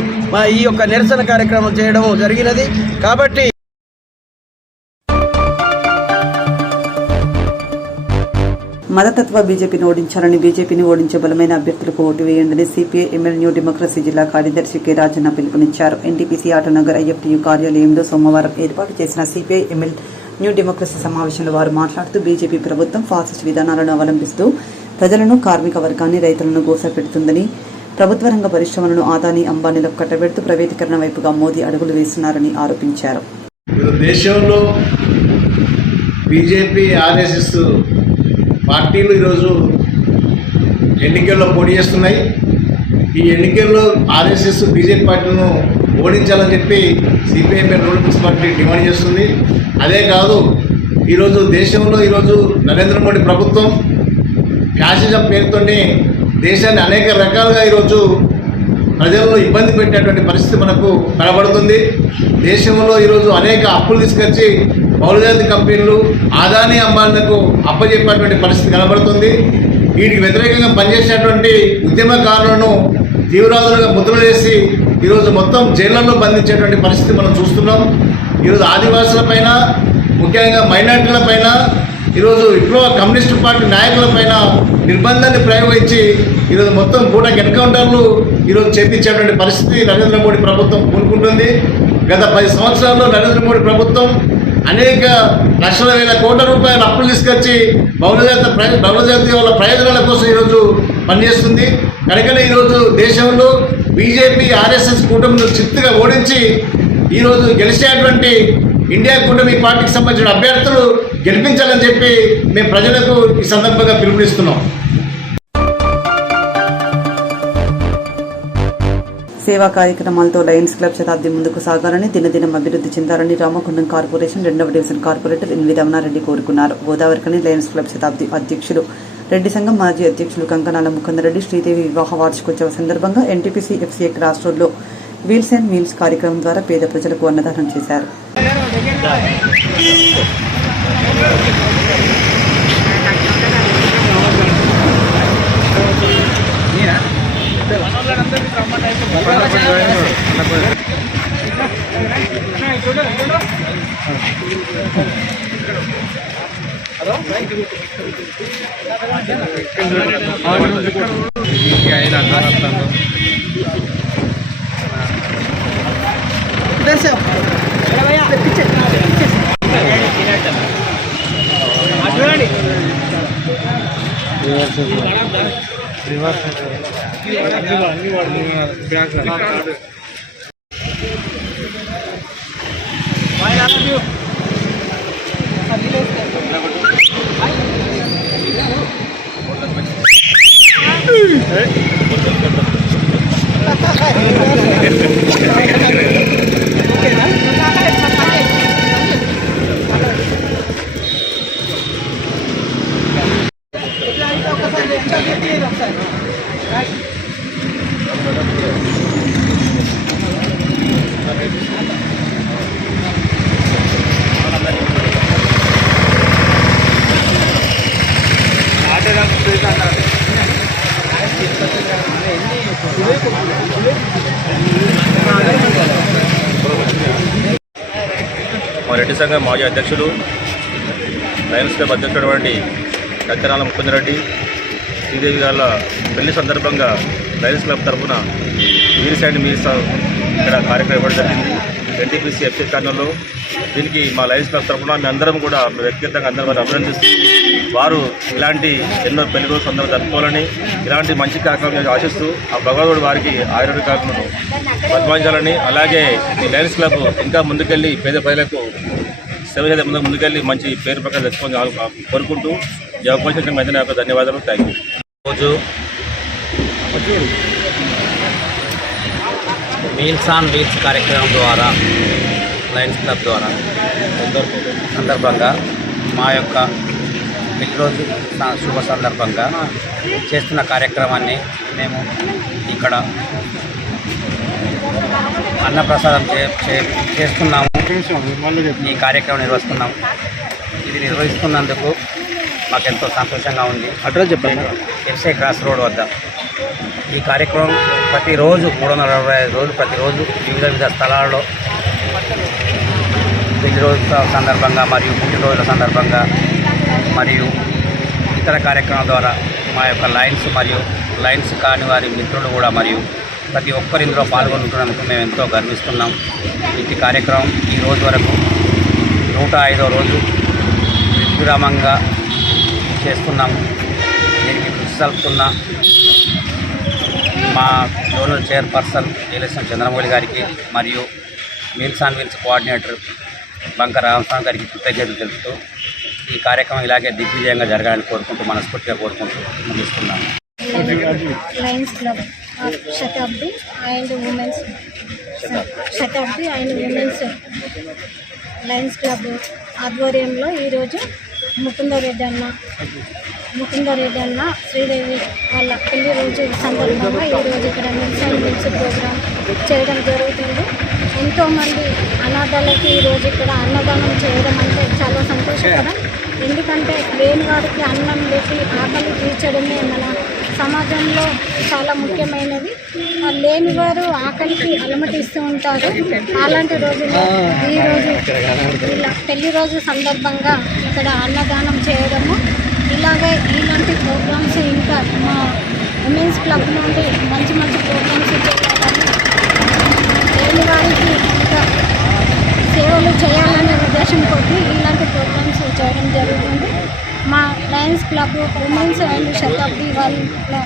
ఈ యొక్క నిరసన కార్యక్రమం చేయడం జరిగినది. కాబట్టి మతతత్వ బీజేపీని ఓడించాలని, బీజేపీని ఓడించే బలమైన అభ్యర్థులకు ఓటు వేయండి సిపిఐ ఎంఎల్ న్యూ డెమోక్రసీ జిల్లా కార్యదర్శి కె రాజన్న పిలుపునిచ్చారు. ఎన్టీపీసీ ఆటోనగర్ ఐఎఫ్టీయూ కార్యాలయంలో సోమవారం ఏర్పాటు చేసిన సిపిఐ ఎంఎల్ న్యూ డెమోక్రసీ సమావేశంలో వారు మాట్లాడుతూ బీజేపీ ప్రభుత్వం ఫాసిస్ట్ విధానాలను అవలంబిస్తూ ప్రజలను, కార్మిక వర్గాన్ని, రైతులను గోసపెడుతుందని, ప్రభుత్వ రంగ పరిశ్రమలను ఆదాని, అంబానీలకు కట్టబెడుతూ ప్రైవేటీకరణ వైపుగా మోదీ అడుగులు వేస్తున్నారని ఆరోపించారు. దేశంలో బీజేపీ, ఆర్ఎస్ఎస్ పార్టీలు ఈరోజు ఎన్నికల్లో పోటీ చేస్తున్నాయి. ఈ ఎన్నికల్లో ఆర్ఎస్ఎస్ బీజేపీ పార్టీలను ఓడించాలని చెప్పి సిపిఐఎం రూలింగ్స్ పార్టీ డిమాండ్ చేస్తుంది. అదే కాదు, ఈరోజు దేశంలో నరేంద్ర మోడీ ప్రభుత్వం ఫ్యాసిజం పేరుతోనే దేశాన్ని అనేక రకాలుగా ఈరోజు ప్రజలను ఇబ్బంది పెట్టేటువంటి పరిస్థితి మనకు కనబడుతుంది. దేశంలో ఈరోజు అనేక అప్పులు తీసుకొచ్చి బహుళజాతి కంపెనీలు, ఆదాని, అంబానీలకు అప్పచెప్పేటువంటి పరిస్థితి కనబడుతుంది. వీటికి వ్యతిరేకంగా పనిచేసేటువంటి ఉద్యమకారులను తీవ్రవాదులుగా ముద్ర వేసి ఈరోజు మొత్తం జైళ్లలో బంధించేటువంటి పరిస్థితి మనం చూస్తున్నాం. ఈరోజు ఆదివాసులపైన, ముఖ్యంగా మైనార్టీలపైన, ఈరోజు విప్లవ కమ్యూనిస్టు పార్టీ నాయకులపైన నిర్బంధాన్ని ప్రయోగించి ఈరోజు మొత్తం కూడా ఎన్కౌంటర్లు ఈరోజు చేపించేటువంటి పరిస్థితి నరేంద్ర మోడీ ప్రభుత్వం పూనుకుంటుంది. గత 10 సంవత్సరాల్లో నరేంద్ర మోడీ ప్రభుత్వం అనేక లక్షల వేల కోట్ల రూపాయల అప్పులు తీసుకొచ్చి బహుళజాతి వాళ్ళ ప్రయోజనాల కోసం ఈరోజు పనిచేస్తుంది. కనుకనే ఈరోజు దేశంలో బీజేపీ, ఆర్ఎస్ఎస్ కూటమిని చిత్తుగా ఓడించి ఈరోజు గెలిచేటువంటి ఇండియా కూటమి పార్టీకి సంబంధించిన అభ్యర్థులు గెలిపించాలని చెప్పి మేము ప్రజలకు ఈ సందర్భంగా పిలుపునిస్తున్నాం. సేవా కార్యక్రమాలతో లయన్స్ క్లబ్ శతాబ్ది ముందుకు సాగాలని, దినదినం అభివృద్ధి చెందాలని రామగుండం కార్పొరేషన్ 2వ డివిజన్ కార్పొరేటర్ ఎన్వి రమణారెడ్డి కోరుకున్నారు. గోదావరికని లయన్స్ క్లబ్ శతాబ్ది అధ్యక్షులు, రెడ్డి సంఘం మాజీ అధ్యక్షులు కంకనాల ముకుందరెడ్డి శ్రీదేవి వివాహ వార్షికోత్సవ సందర్భంగా ఎన్టీపీసీ ఎఫ్సీఏ క్రాస్ రోడ్లో వీల్స్ అండ్ మీల్స్ కార్యక్రమం ద్వారా పేద ప్రజలకు అన్నదానం చేశారు. మా రెడ్డి సంఘం మాజీ అధ్యక్షులు లయన్స్ క్లబ్ అధ్యక్షుడు కత్తెరాల ముకుందరెడ్డి శ్రీదేవి గారి పెళ్లి సందర్భంగా లయన్స్ క్లబ్ తరఫున మీల్స్ అండ్ మీల్స్ ఇక్కడ కార్యక్రమం ఇవ్వడం జరిగింది ఎన్టీపీసీ ఎఫ్సీ ఛానల్లో. దీనికి మా లయన్స్ క్లబ్ తరఫున మేము అందరం కూడా వ్యక్తిగతంగా అందరం వారిని అభినందిస్తూ వారు ఇలాంటి ఎన్నో పెళ్లి రోజు సందర్భం జరుపుకోవాలని ఇలాంటి మంచి కార్యక్రమం ఆశిస్తూ ఆ భగవంతుడు వారికి ఆయుర్వేద కార్యక్రమం బతిమాయించాలని, అలాగే ఈ లయన్స్ క్లబ్ ఇంకా ముందుకెళ్ళి పేద ప్రజలకు సేవ చేసే ముందుకెళ్ళి మంచి పేరు ప్రకారం తెచ్చుకొని కోరుకుంటూ ఈ అవకాశం మధ్య ధన్యవాదాలు. Thank you. రోజు మీల్స్ ఆన్ వీల్స్ కార్యక్రమం ద్వారా లయన్స్ క్లబ్ ద్వారా సందర్భంగా మా యొక్క పెళ్లిరోజు శుభ సందర్భంగా చేస్తున్న కార్యక్రమాన్ని మేము ఇక్కడ అన్నప్రసాదం చేస్తున్నాము. ఈ కార్యక్రమం నిర్వహిస్తున్నాము. ఇది నిర్వహిస్తున్నందుకు మాకెంతో సంతోషంగా ఉంది. అడ్రస్ చెప్పండి. ఎఫ్సీ క్రాస్ రోడ్ వద్ద ఈ కార్యక్రమం ప్రతిరోజు 365 రోజులు ప్రతిరోజు వివిధ స్థలాల్లో పెళ్లి రోజుల సందర్భంగా మరియు పుట్టినరోజుల సందర్భంగా మరియు ఇతర కార్యక్రమాల ద్వారా మా యొక్క లయన్స్ మరియు లయన్స్ కాని వారి మిత్రులు కూడా మరియు ప్రతి ఒక్కరు ఇందులో పాల్గొంటున్నందుకు మేము ఎంతో గర్విస్తున్నాం. ఈ కార్యక్రమం ఈ రోజు వరకు 105వ రోజు విరామంగా చేస్తున్నాము. దీనికి కృషి సల్పుతున్న మా జోనల్ చైర్పర్సన్ ఏలేశ్వరం చంద్రమౌళి గారికి మరియు మీల్స్ ఆన్ వీల్స్ కోఆర్డినేటర్ బంక రామస్వామి గారికి కృతజ్ఞతలు తెలుపుతూ ఈ కార్యక్రమం ఇలాగే దిగ్విజయంగా జరగాలని కోరుకుంటూ మనస్ఫూర్తిగా కోరుకుంటూ ముగిస్తున్నాము. Lions club Shatabdi and women's Lions club ఆధ్వర్యంలో ఈరోజు ముకుందరెడ్డి అన్న శ్రీదేవి వాళ్ళ పెళ్లి రోజు సందర్భంగా ఈరోజు ఇక్కడ మీల్స్ అండ్ మీల్స్ ప్రోగ్రాం చేయడం జరుగుతుంది. ఎంతోమంది అనాథాలకి ఈరోజు ఇక్కడ అన్నదానం చేయడం అంటే చాలా సంతోషకరం. ఎందుకంటే లేని వారికి అన్నం పెట్టి ఆకలి తీర్చడమే మన సమాజంలో చాలా ముఖ్యమైనది. లేనివారు ఆకలికి అలమటిస్తూ ఉంటారు. అలాంటి రోజుల్లో ఈరోజు ఇలా పెళ్లి రోజు సందర్భంగా ఇక్కడ అన్నదానం చేయడము, ఇలాగే ఇలాంటి ప్రోగ్రామ్స్ ఇంకా మా ఉమెన్స్ క్లబ్ నుండి మంచి మంచి ప్రోగ్రామ్స్ చేయాలని, లేని వారికి ఇంకా సేవలు చేయాలనే ఉద్దేశం కొద్ది ఇలాంటి ప్రోగ్రామ్స్ చేయడం జరుగుతుంది. మా లయన్స్ క్లబ్ ఉమెన్స్ అండ్ శతాబ్ది వాళ్ళ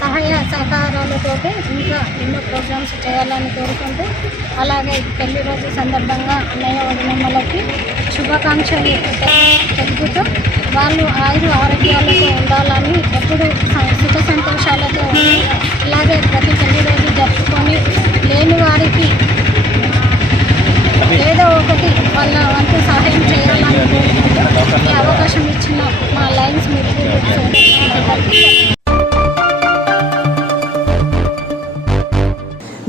సహాయ సహకారాలతో ఇంకా ఎన్నో ప్రోగ్రామ్స్ చేయాలని కోరుకుంటూ, అలాగే పెళ్లి రోజు సందర్భంగా అన్నయ్య వదినమ్మలకి శుభాకాంక్షలు తెలుపుతూ వాళ్ళు ఆరోగ్యాలతో ఉండాలని, ఎప్పుడు సుఖ సంతోషాలతో ఇలాగే ప్రతి పెళ్లి రోజు జరుపుకొని లేని వారికి ఏదో ఒకటి వాళ్ళ వంతు సహాయం చేయాలని కోరుకుంటూ ఈ అవకాశం ఇచ్చిన మా లయన్స్ మిత్రులు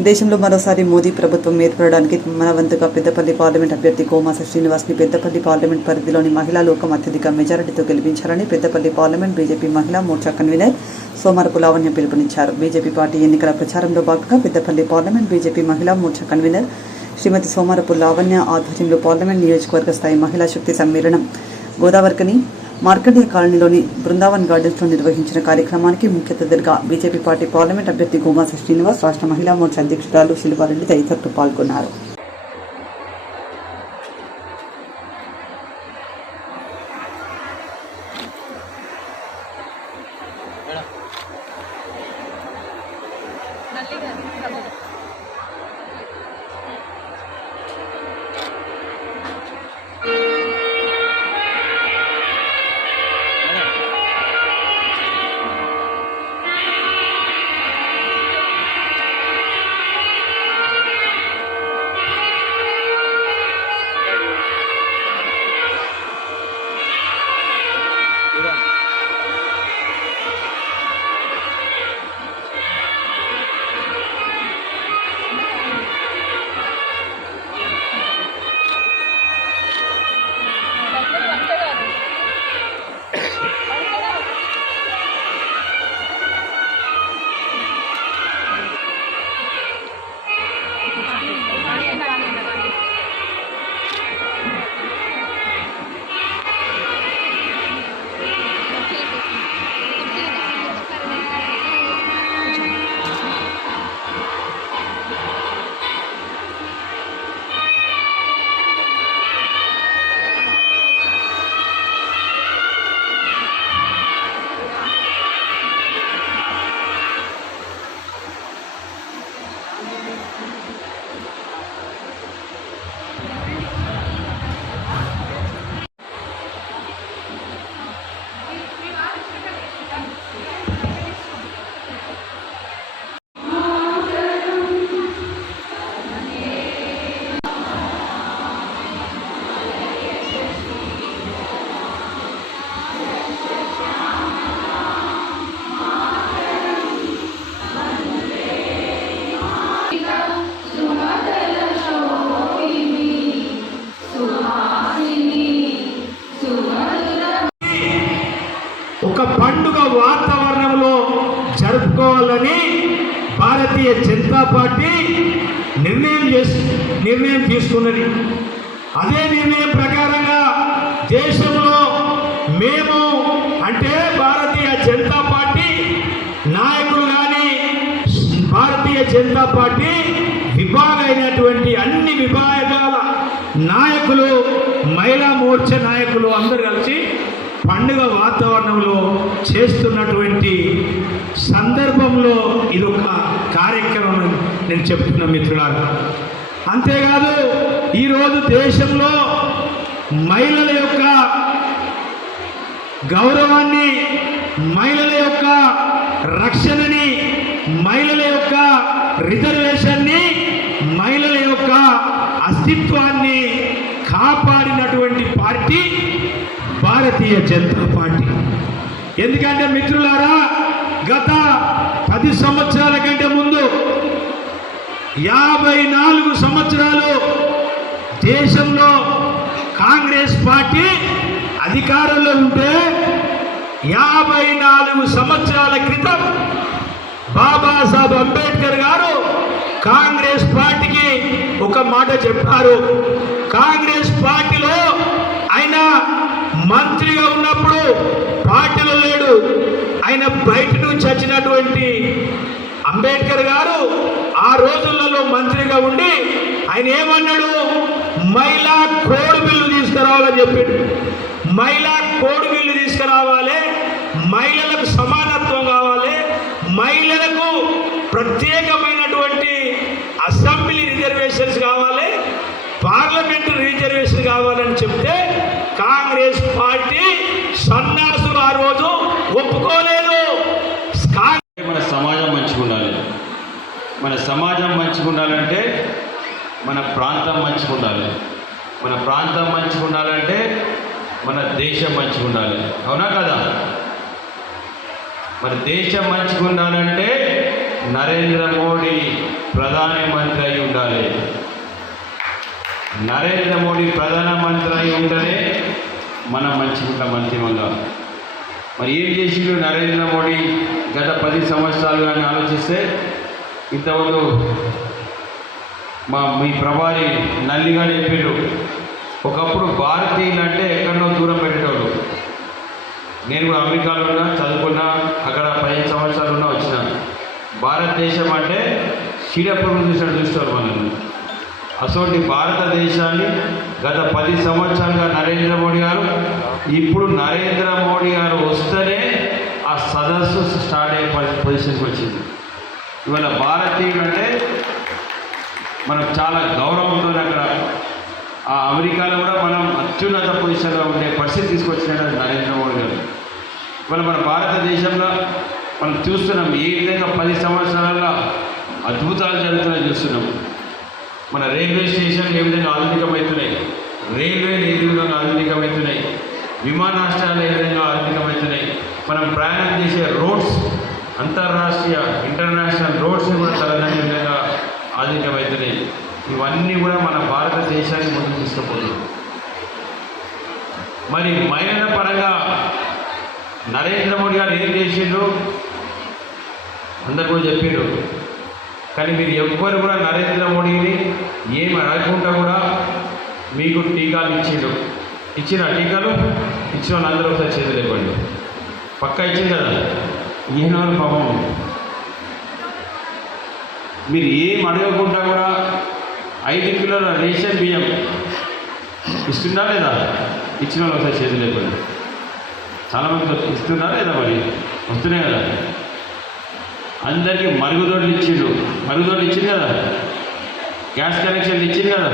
దేశంలో మరోసారి మోదీ ప్రభుత్వం ఏర్పడడానికి మన వంతుగా పెద్దపల్లి పార్లమెంట్ అభ్యర్థి కోమాస శ్రీనివాస్ని పెద్దపల్లి పార్లమెంట్ పరిధిలోని మహిళా లోకం అత్యధిక మెజారిటీతో గెలిపించారని పెద్దపల్లి పార్లమెంట్ బీజేపీ మహిళా మోర్చా కన్వీనర్ సోమరపు లావణ్య పిలుపునిచ్చారు. బీజేపీ పార్టీ ఎన్నికల ప్రచారంలో భాగంగా పెద్దపల్లి పార్లమెంట్ బీజేపీ మహిళా మోర్చా కన్వీనర్ శ్రీమతి సోమరపు లావణ్య ఆధ్వర్యంలో పార్లమెంట్ నియోజకవర్గ స్థాయి మహిళా శక్తి సమ్మేళనం గోదావరికని మార్కండేయ కాలనీలోని బృందావన్ గార్డెన్స్లో నిర్వహించిన కార్యక్రమానికి ముఖ్య అతిథిగా బీజేపీ పార్టీ పార్లమెంట్ అభ్యర్థి గోమాస శ్రీనివాస్, రాష్ట్ర మహిళా మోర్చా అధ్యక్షురాలు శిల్పారెడ్డి తదితరులు పాల్గొన్నారు. ఒక పండుగ వాతావరణంలో జరుపుకోవాలని భారతీయ జనతా పార్టీ నిర్ణయం తీసుకున్నది. అదే నిర్ణయం ప్రకారంగా దేశంలో మేము అంటే భారతీయ జనతా పార్టీ నాయకులు కానీ భారతీయ జనతా పార్టీ విభాగమైనటువంటి అన్ని విభాగాల నాయకులు, మహిళా మోర్చా నాయకులు అందరూ కలిసి పండుగ వాతావరణంలో చేస్తున్నటువంటి సందర్భంలో ఇదొక కార్యక్రమం నేను చెప్తున్నా మిత్రులారా. అంతేకాదు ఈరోజు దేశంలో మహిళల యొక్క గౌరవాన్ని, మహిళల యొక్క రక్షణని, మహిళల యొక్క రిజర్వేషన్ని, మహిళల యొక్క అస్తిత్వాన్ని కాపాడినటువంటి పార్టీ భారతీయ జనతా పార్టీ. ఎందుకంటే మిత్రులారా, గత 10 సంవత్సరాల కంటే ముందు 54 సంవత్సరాలు దేశంలో కాంగ్రెస్ పార్టీ అధికారంలో ఉంటే 54 సంవత్సరాల క్రితం బాబాసాహెబ్ అంబేద్కర్ గారు కాంగ్రెస్ పార్టీకి ఒక మాట చెప్పారు. కాంగ్రెస్ పార్టీలో ఆయన మంత్రిగా ఉన్నప్పుడు పార్టీలో లేడు, ఆయన బయట నుంచి వచ్చినటువంటి అంబేద్కర్ గారు ఆ రోజులలో మంత్రిగా ఉండి ఆయన ఏమన్నాడు, మహిళా కోడ్ బిల్లు తీసుకురావాలని చెప్పాడు. మహిళా కోడ్ బిల్లు తీసుకురావాలి, మహిళలకు సమానత్వం కావాలి, మహిళలకు ప్రత్యేకమైనటువంటి అసెంబ్లీ రిజర్వేషన్స్ కావాలి, పార్లమెంటరీ రిజర్వేషన్ కావాలని చెప్తే కాంగ్రెస్ పార్టీ సన్నాసులు ఆ రోజు ఒప్పుకోలేదు. మన సమాజం మంచిగా ఉండాలి. మన సమాజం మంచిగా ఉండాలంటే మన ప్రాంతం మంచిగా ఉండాలి. మన ప్రాంతం మంచిగా ఉండాలంటే మన దేశం మంచిగా ఉండాలి. అవునా కదా? మన దేశం మంచిగా ఉండాలంటే నరేంద్ర మోడీ ప్రధానమంత్రి అయి ఉండాలి. నరేంద్ర మోడీ ప్రధానమంత్రి అయి ఉంటేనే మనం మంచిగా ఉంటాం అంతిమంగా. మరి ఏం చేసిండు నరేంద్ర మోడీ గత 10 సంవత్సరాలు అని ఆలోచిస్తే, ఇంతకుముందు మీ ప్రభారి నల్లిగా చెప్పిండు, ఒకప్పుడు భారతీయులు అంటే ఎక్కడో దూరం పెట్టేటోడు. నేను కూడా అమెరికాలో ఉన్నా, చదువుకున్నా, అక్కడ 15 సంవత్సరాలు ఉన్నా వచ్చిన. భారతదేశం అంటే చీడపురుగు చూసినట్టు చూస్తారు మనల్ని. అసలు భారతదేశాన్ని గత 10 సంవత్సరాలుగా నరేంద్ర మోడీ గారు, ఇప్పుడు నరేంద్ర మోడీ గారు వస్తేనే ఆ సదస్సు స్టార్ట్ అయ్యే పొజిషన్కి వచ్చింది. ఇవాళ భారతీయులు అంటే మనకు చాలా గౌరవంతో అక్కడ ఆ అమెరికాలో కూడా మనం అత్యున్నత పొజిషన్లో ఉండే పరిస్థితి తీసుకొచ్చినట్టు నరేంద్ర మోడీ గారు. ఇవాళ మన భారతదేశంలో మనం చూస్తున్నాం ఏ విధంగా 10 సంవత్సరాల అద్భుతాలు జరుగుతున్నాయో చూస్తున్నాం. మన రైల్వే స్టేషన్లు ఏ విధంగా ఆధునికమవుతున్నాయి, రైల్వేలు ఏ విధంగా ఆధునికమవుతున్నాయి, విమానాశ్రయాలు ఏ విధంగా ఆధునికమవుతున్నాయి, మనం ప్రయాణం చేసే రోడ్స్, అంతర్రాష్ట్రీయ ఇంటర్నేషనల్ రోడ్స్ కూడా తలదనే విధంగా ఆధునికమవుతున్నాయి. ఇవన్నీ కూడా మన భారతదేశాన్ని ముందుకు తీసుకుపోతుంది. మరి మహిళల పరంగా నరేంద్ర మోడీ గారు ఏం చేసిండ్రు అందరు కూడా చెప్పిండ్రు. కానీ మీరు ఎవ్వరు కూడా నరేంద్ర మోడీని ఏమి అడగకుండా కూడా మీకు టీకాలు ఇచ్చిండు. ఇచ్చిన టీకాలు ఇచ్చిన వాళ్ళందరూ ఒకసారి చేతులు ఇవ్వండి. పక్కా ఇచ్చింది కదా. ఈయన పాపం మీరు ఏం అడగకుండా కూడా 5 కిలోల రేషన్ బియ్యం ఇస్తున్నా లేదా? ఇచ్చిన వాళ్ళు ఒకసారి చేతులు ఇవ్వండి. చాలామంది ఇస్తున్నా లేదా? మరి వస్తున్నాయి కదా. అందరికీ మరుగుదొడ్లు ఇచ్చిండు. మరుగుదొడ్లు ఇచ్చింది కదా. గ్యాస్ కనెక్షన్లు ఇచ్చింది కదా.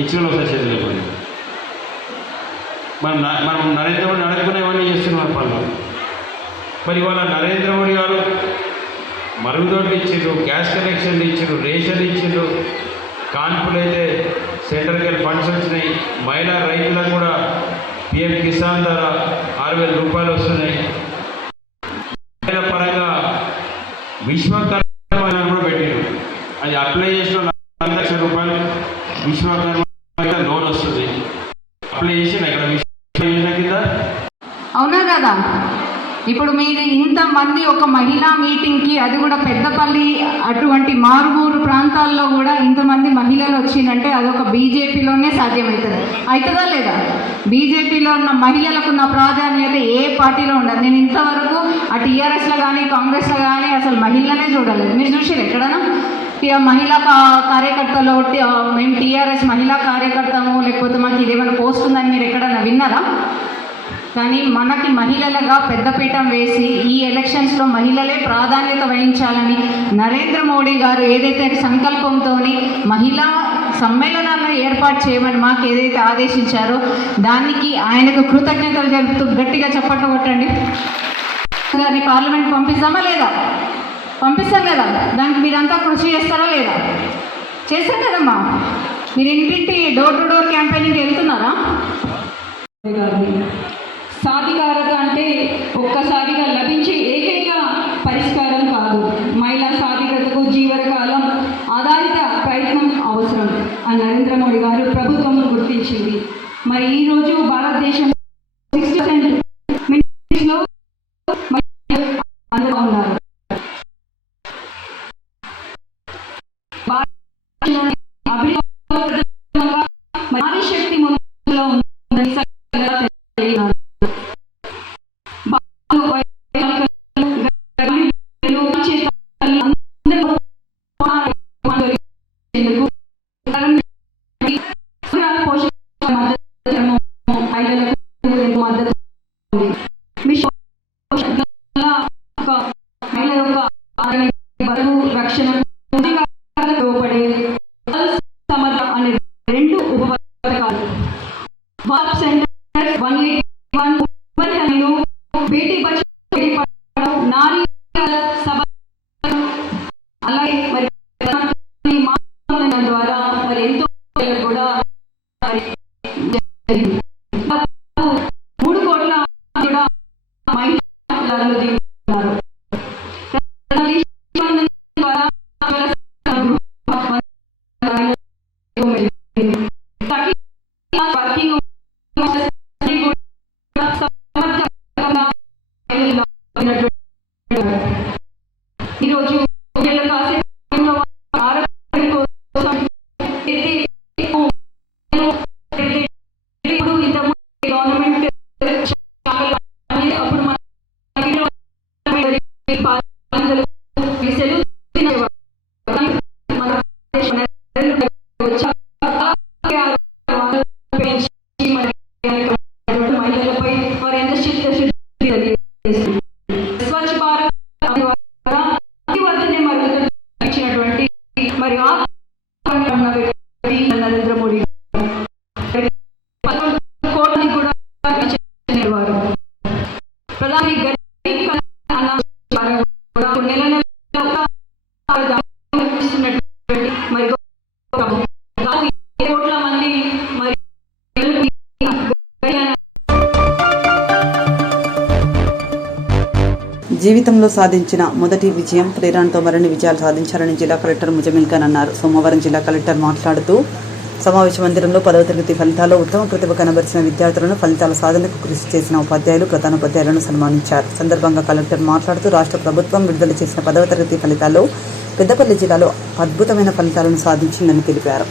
ఇచ్చిన వాళ్ళు ఒకసారి చేతులు ఇవ్వండి. మనం నరేంద్ర మోడీ అడగకుండా ఇవన్నీ చేస్తున్నారు పనులు. మరి ఇవాళ నరేంద్ర మోడీ గారు మరుగుదొడ్లు ఇచ్చిండ్రు, గ్యాస్ కనెక్షన్లు ఇచ్చిండ్రు, రేషన్ ఇచ్చిండ్రు, కాన్పులు అయితే సెంట్రల్కి వెళ్ళి ఫండ్స్ వచ్చినాయి. మహిళా రైతులకు కూడా PM కిసాన్ ధర 6,000 రూపాయలు వస్తున్నాయి. మహిళల పరంగా విశ్వకర్మ కూడా పెట్టిండ్రు. అది అప్లై చేసిన 1 లక్ష రూపాయలు విశ్వకర్మ లోన్ వస్తుంది. అప్లై చేసిన ఇక్కడ విశ్వ కింద. అవునా కదా? ఇప్పుడు మీరు ఇంతమంది ఒక మహిళా మీటింగ్కి, అది కూడా పెద్దపల్లి అటువంటి మారుమూరు ప్రాంతాల్లో కూడా ఇంతమంది మహిళలు వచ్చిందంటే అదొక బీజేపీలోనే సాధ్యమవుతుంది. అవుతుందా లేదా? బీజేపీలో ఉన్న మహిళలకు ఉన్న ప్రాధాన్యత ఏ పార్టీలో ఉండదు. నేను ఇంతవరకు ఆ టీఆర్ఎస్లో కానీ కాంగ్రెస్లో కానీ అసలు మహిళలనే చూడలేదు. మీరు చూసారు ఎక్కడన్నా మహిళా కార్యకర్తలు మేము టీఆర్ఎస్ మహిళా కార్యకర్తము లేకపోతే మాకు ఇదేమైనా పోస్ట్ ఉందని మీరు ఎక్కడన్నా విన్నారా? కానీ మనకి మహిళలుగా పెద్దపీఠం వేసి ఈ ఎలక్షన్స్లో మహిళలే ప్రాధాన్యత వహించాలని నరేంద్ర మోడీ గారు ఏదైతే సంకల్పంతో మహిళా సమ్మేళనాలను ఏర్పాటు చేయమని మాకు ఏదైతే ఆదేశించారో దానికి ఆయనకు కృతజ్ఞతలు జరుపుతూ గట్టిగా చప్పట్లు కొట్టండి. గారిని పార్లమెంట్ పంపిస్తామా లేదా? పంపిస్తాం కదా. దానికి మీరంతా కృషి చేస్తారా లేదా? చేస్తాం కదమ్మా. మీరు ఇంటింటి డోర్ టు డోర్ క్యాంపెయినింగ్ వెళ్తున్నారా? సాధికారత అంటే ఒక్కసారిగా లభించే ఏకైక పరిష్కారం కాదు. మహిళా సాధికారతకు జీవనకాలం ఆధారిత ప్రయత్నం అవసరం అని నరేంద్ర మోడీ గారు ప్రభుత్వం గుర్తించింది. మరి ఈరోజు భారతదేశం 60% మినిస్ట్రీస్లో అందులో ఉన్నారు. నారీ శక్తి ముందులో ఉందని అలాగే గవర్నమెంట్ అప్పుడు మహిళలపై వారు ఎంత చిత్తశుద్ధి స్వచ్ఛ భారత్ ఇచ్చినటువంటి మరి నరేంద్ర మోడీ కోట్ని కూడా వారు ప్రధాని నెల మరి కోట్ల మంది మరి జీవితంలో సాధించిన మొదటి విజయం ప్రేరణతో మరిన్ని విజయాలు సాధించాలని జిల్లా కలెక్టర్ ముజమిల్ ఖాన్ అన్నారు. సోమవారం జిల్లా కలెక్టర్ మాట్లాడుతూ సమావేశ మందిరంలో 10వ తరగతి ఫలితాల్లో ఉత్తమ ప్రతిభ కనబరిచిన విద్యార్థులను, ఫలితాల సాధనకు కృషి చేసిన ఉపాధ్యాయులు, ప్రధానోపాధ్యాయులను సన్మానించారు. సందర్భంగా కలెక్టర్ మాట్లాడుతూ రాష్ట్ర ప్రభుత్వం విడుదల చేసిన 10వ తరగతి ఫలితాల్లో పెద్దపల్లి జిల్లాలో అద్భుతమైన ఫలితాలను సాధించిందని తెలిపారు.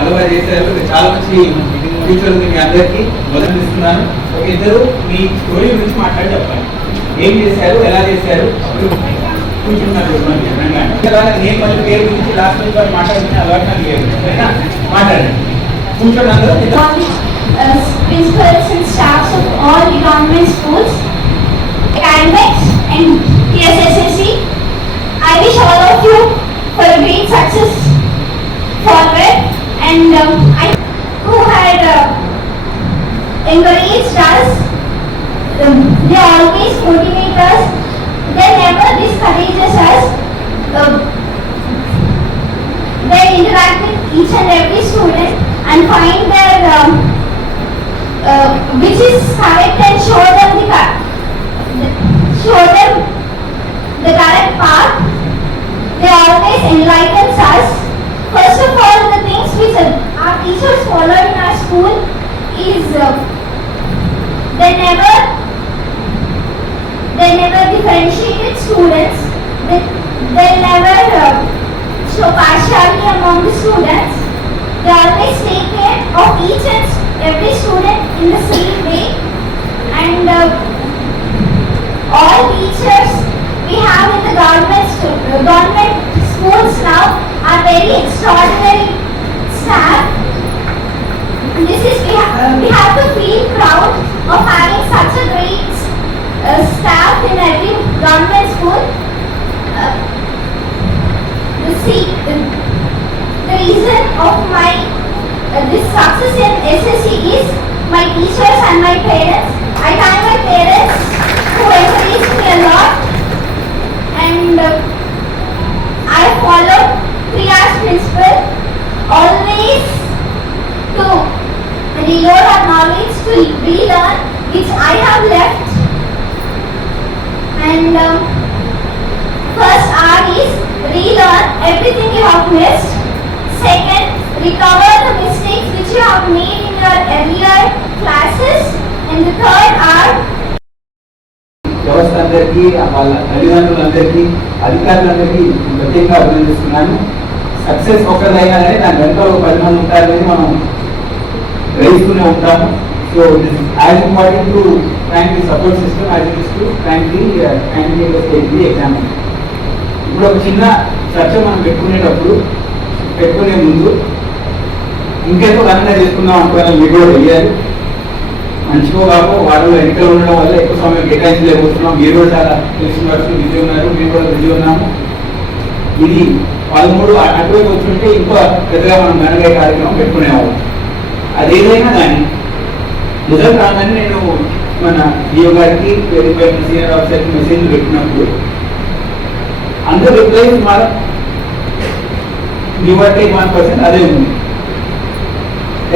అలవా చేశారు. చాలా మంచి టీచర్ ఉంది మీ అందరికీ. మొదటి ఇస్తున్నాను. ఒక ఇద్దరు మీ స్టోరీ గురించి మాట్లాడి చెప్పాలి. ఏం చేశారు, ఎలా చేశారు, కూర్చున్నారు. నేను మళ్ళీ పేరు గురించి లాస్ట్ నుంచి వారు మాట్లాడుతున్న అలవాటు నాకు లేదు. మాట్లాడండి, కూర్చోండి అందరూ. Principals and staffs of all the government schools, academics and TSSSC, I wish all of you for a great success forward, and I who had encouraged us, they always motivate us, they never discourages us, they interact with each and every student and find their which is correct and show them the correct path. They always enlighten us. First of all, the things which our teachers follow in our school is they never differentiated students. They never show partiality among the students. They always take care of each and every student in the same way. And all teachers we have in the government schools now are very extraordinary staff. This is we have to feel proud of having such a great staff in every government school. The reason of my this success in SSC is my teachers and my parents. I thank my parents who encouraged me a lot, and I followed 3 R's principle, always to reload our knowledge, to relearn which I have left. And first R is relearn everything you have missed. Second, recover the mistakes which you have made in your earlier classes. And the third R, వ్యవస్థ అందరికీ, వాళ్ళ తల్లిదండ్రులందరికీ, అధికారులందరికీ ప్రత్యేకంగా అభినందిస్తున్నాను. Success ఒక్కదైనా కానీ దాని వెంట ఒక 10 మంది ఉంటారనేది మనం గ్రహిస్తూనే ఉంటాము. So as important to thank the support system, as it is to thank the the exam. ఇప్పుడు ఒక చిన్న చర్చ మనం పెట్టుకునే ముందు ఇంకెంతో ఘనంగా చేసుకుందాం అనుకున్నాను. మీకు కూడా తెలియాలి. మంచిగా కాక వాటిలో ఎన్నికలు ఉండడం వల్ల ఎక్కువ సమయం కేటాయించలేకపోతున్నాం. మీరు కూడా చాలా తెలిసిన వరకు బిజీ ఉన్నారు, మేము కూడా బిజీ ఉన్నాము. ఇది 13 అటువైపు వచ్చుంటే ఇంకో పెద్దగా మనం ఘనంగా కార్యక్రమం పెట్టుకునేవాళ్ళం. అదేదైనా కానీ రిజల్ట్ రాగానే నేను మన డిఓ గారికి, సీనియర్ ఆఫీసర్కి మెసేజ్లు పెట్టినప్పుడు అందరూ రిప్లై మాత్రం గివ్ ఆర్ టేక్ 1% అదే ఉంది.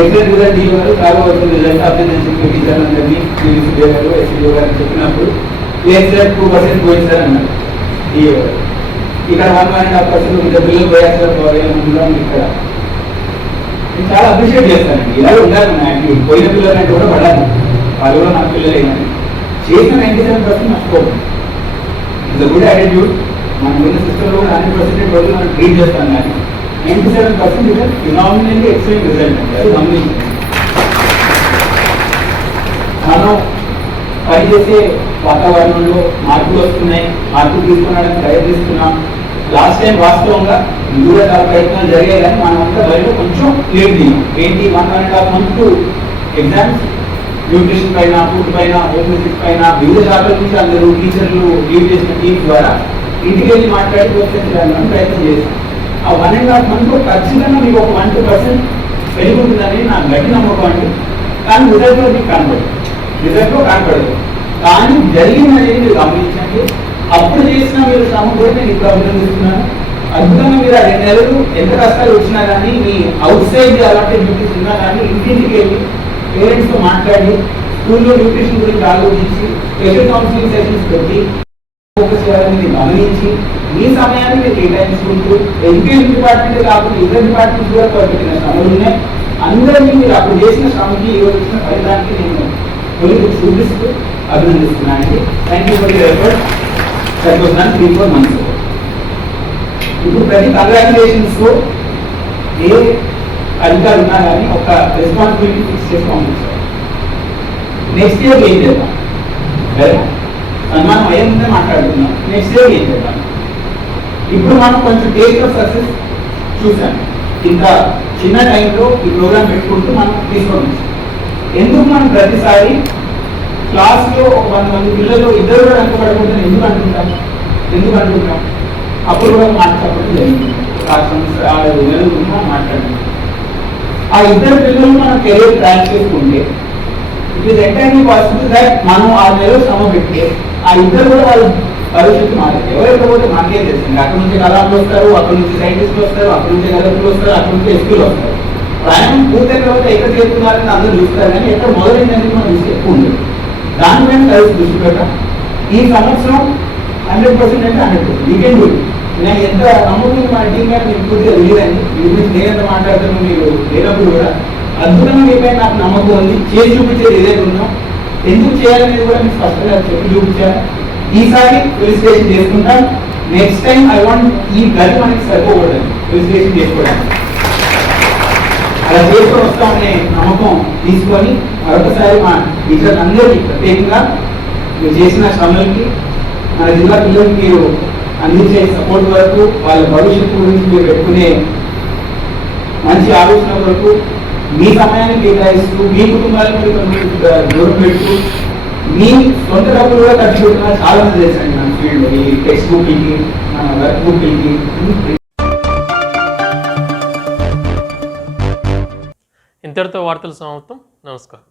ఎగ్జాక్ట్ రిజల్ట్ డిఓ గారు చాలా వరకు రిజల్ట్ అభ్యర్థించి టీచర్లందరినీ గారు, ఎస్సీఓ గారిని చెప్పినప్పుడు లేదు సార్ 2% పోయింది సార్ అన్నారు. ఇక్కడ 1.5% ఇద్దరు పిల్లలు పోయారు ఇక్కడ. నేను చాలా అప్రిషియేట్ చేస్తానండి. ఇలా ఉండాలి మన యాక్టివిటీ. పోయిన పిల్లలంటే కూడా పడాలి, వాళ్ళు కూడా నా పిల్లలే కానీ చేసిన 97% మర్చిపోతుంది. It's good attitude. మన ఉన్న సిస్టంలో కూడా 100% రోజులు మనం ట్రీట్ చేస్తాం, కానీ 97% ఇస్ ఫినామినల్లీ ఎక్సలెంట్ రిజల్ట్ అండి. అది గమనించింది. మనం పనిచేసే వాతావరణంలో మార్పులు వస్తున్నాయి, మార్పులు తీసుకురావడానికి ప్రయత్నిస్తున్నాం. లాస్ట్ టైం వాస్తవంగా కూడా చాలా ప్రయత్నాలు జరిగాయి, కానీ మనం అంతా బయట కొంచెం లేట్ దిగాం. ఏంటి 1.5 months ఎగ్జామ్స్, న్యూట్రిషన్ పైన, ఫుడ్ పైన, హోమ్ విజిట్ పైన వివిధ శాఖల నుంచి అందరూ టీచర్లు లీడ్ చేసిన టీం ద్వారా ఇంటికి వెళ్ళి మాట్లాడి ప్రోత్సహించడానికి ప్రయత్నం చేశాం. ఆ 1.5 months ఖచ్చితంగా మీకు ఒక 1% పెరుగుతుందని నా గట్టి నమ్మకం అండి. కానీ రిజల్ట్లో మీకు కనపడదు. కానీ జరిగిందనేది మీరు గమనించండి. అప్పుడు చేసిన మీరు శ్రమ కూడా నేను ఇప్పుడు అభినందిస్తున్నాను. అద్భుతంగా మీరు ఆ 2 నెలలు ఎంత కష్టాలు వచ్చినా కానీ, మీ అవుట్ సైడ్ అలాంటి డ్యూటీస్ ఉన్నా కానీ ఇంటింటికి వెళ్ళి పేరెంట్స్తో మాట్లాడి స్కూల్లో న్యూట్రిషన్ గురించి ఆలోచించి స్పెషల్ కౌన్సిలింగ్ సెషన్స్ పెట్టి ఫోకస్ చేయాలని గమనించి మీ సమయాన్ని మీరు కేటాయించుకుంటూ ఎడ్యుకేషన్ డిపార్ట్మెంట్ కాకుండా ఇతర డిపార్ట్మెంట్స్ కూడా పెట్టిన శ్రమలు ఉన్నాయి. అందరినీ మీరు అప్పుడు చేసిన శ్రమకి ఈరోజు వచ్చిన ఫలితానికి నేను కొలికి చూపిస్తూ అభినందిస్తున్నానండి. Thank you for your effort. సరిపోతున్నాను 3-4 months. ఇప్పుడు ప్రతి కంగ్రాచులేషన్స్ ఏ అధికారులు ఉన్నా కానీ ఒక రెస్పాన్సిబిలిటీ ఫిక్స్ చేసి పంపించారు. నెక్స్ట్ ఇయర్ ఏం చేద్దాం, సన్మానం అయ్యే ముందే మాట్లాడుతున్నాం. నెక్స్ట్ ఇయర్ ఏం చేద్దాం. ఇప్పుడు మనం కొంచెం టేస్ట్ ఆఫ్ సక్సెస్ చూసాము. ఇంత చిన్న టైంలో ఈ ప్రోగ్రామ్ పెట్టుకుంటూ మనం తీసుకోవచ్చు. ఎందుకు మనం ప్రతిసారి క్లాస్లో ఒక 100 మంది పిల్లలు ఇద్దరు కూడా వెనకబడకూడదని ఎందుకు అంటుంటాం? అప్పుడు కూడా మాట్లాడడం జరిగింది. 6 నెలలు మాట్లాడండి. ఆ ఇద్దరు పిల్లలు మనం కెరీర్ ట్రాక్ చేసుకుంటే it is entirely possible that మనం 6 నెలలు శ్రమ పెట్టి ఆ ఇద్దరు కూడా వాళ్ళ భవిష్యత్తు మారారు. ఎవరైతే పోతే మనకే తెలిసింది. అక్కడ నుంచి కళాంలు వస్తారు, అక్కడ నుంచి సైంటిస్టులు వస్తారు, అక్కడ నుంచి కలెక్టర్లు వస్తారు, అక్కడ నుంచి ఎస్పీలు వస్తారు. ప్రయాణం పూర్తయిన తర్వాత ఎక్కడ చేరుతున్నారని అందరూ చూస్తారు, కానీ ఎక్కడ మొదలైందని మనం చూసి ఎక్కువ ఉండదు. దానిపైన కలిసి దృష్టి పెట్టాం. ఈ సంవత్సరం 100% అంటే 100%. You can do it. నేను ఎంత నమ్ముతుంది మన టీం మీద మీకు పూర్తిగా తెలియదండి. మీ గురించి నేనెంత మాట్లాడుతున్నాను మీరు లేనప్పుడు కూడా అద్భుతంగా మీపై నాకు నమ్మకం ఉంది. చేసి చూపించేది ఏదైతే ఉందో ఎందుకు చేయాలనేది కూడా మీకు స్పష్టంగా చెప్పి చూపించాను. ఈసారి ఫెలిసిటేషన్ చేసుకుంటాం. నెక్స్ట్ టైం ఐ వాంట్ ఈ గది మనకి సరిపోకూడదు ఫెలిసిటేషన్ చేసుకోవడానికి. అలా చేసుకొని వస్తామనే నమ్మకం తీసుకొని మరొకసారి మా టీచర్స్ అందరికీ ప్రత్యేకంగా మీరు చేసిన శ్రమలకి, మన జిల్లా పిల్లలకి మీరు అందించే సపోర్ట్ వరకు, వాళ్ళ భవిష్యత్తు గురించి మీరు పెట్టుకునే మంచి ఆలోచన వరకు, మీ సమయాన్ని కేటాయిస్తూ, మీ కుటుంబాలను మీరు దూరం పెడుతూ, మీ సొంత డబ్బులు కూడా ఖర్చు పెట్టుకున్న చాలా మంది చేశాను మన ఫీల్డ్లో. ఈ టెక్స్ట్ బుక్లకి, మన వర్క్ బుక్లకి. ఇంతటితో వార్తలు సమాప్తం. నమస్కారం.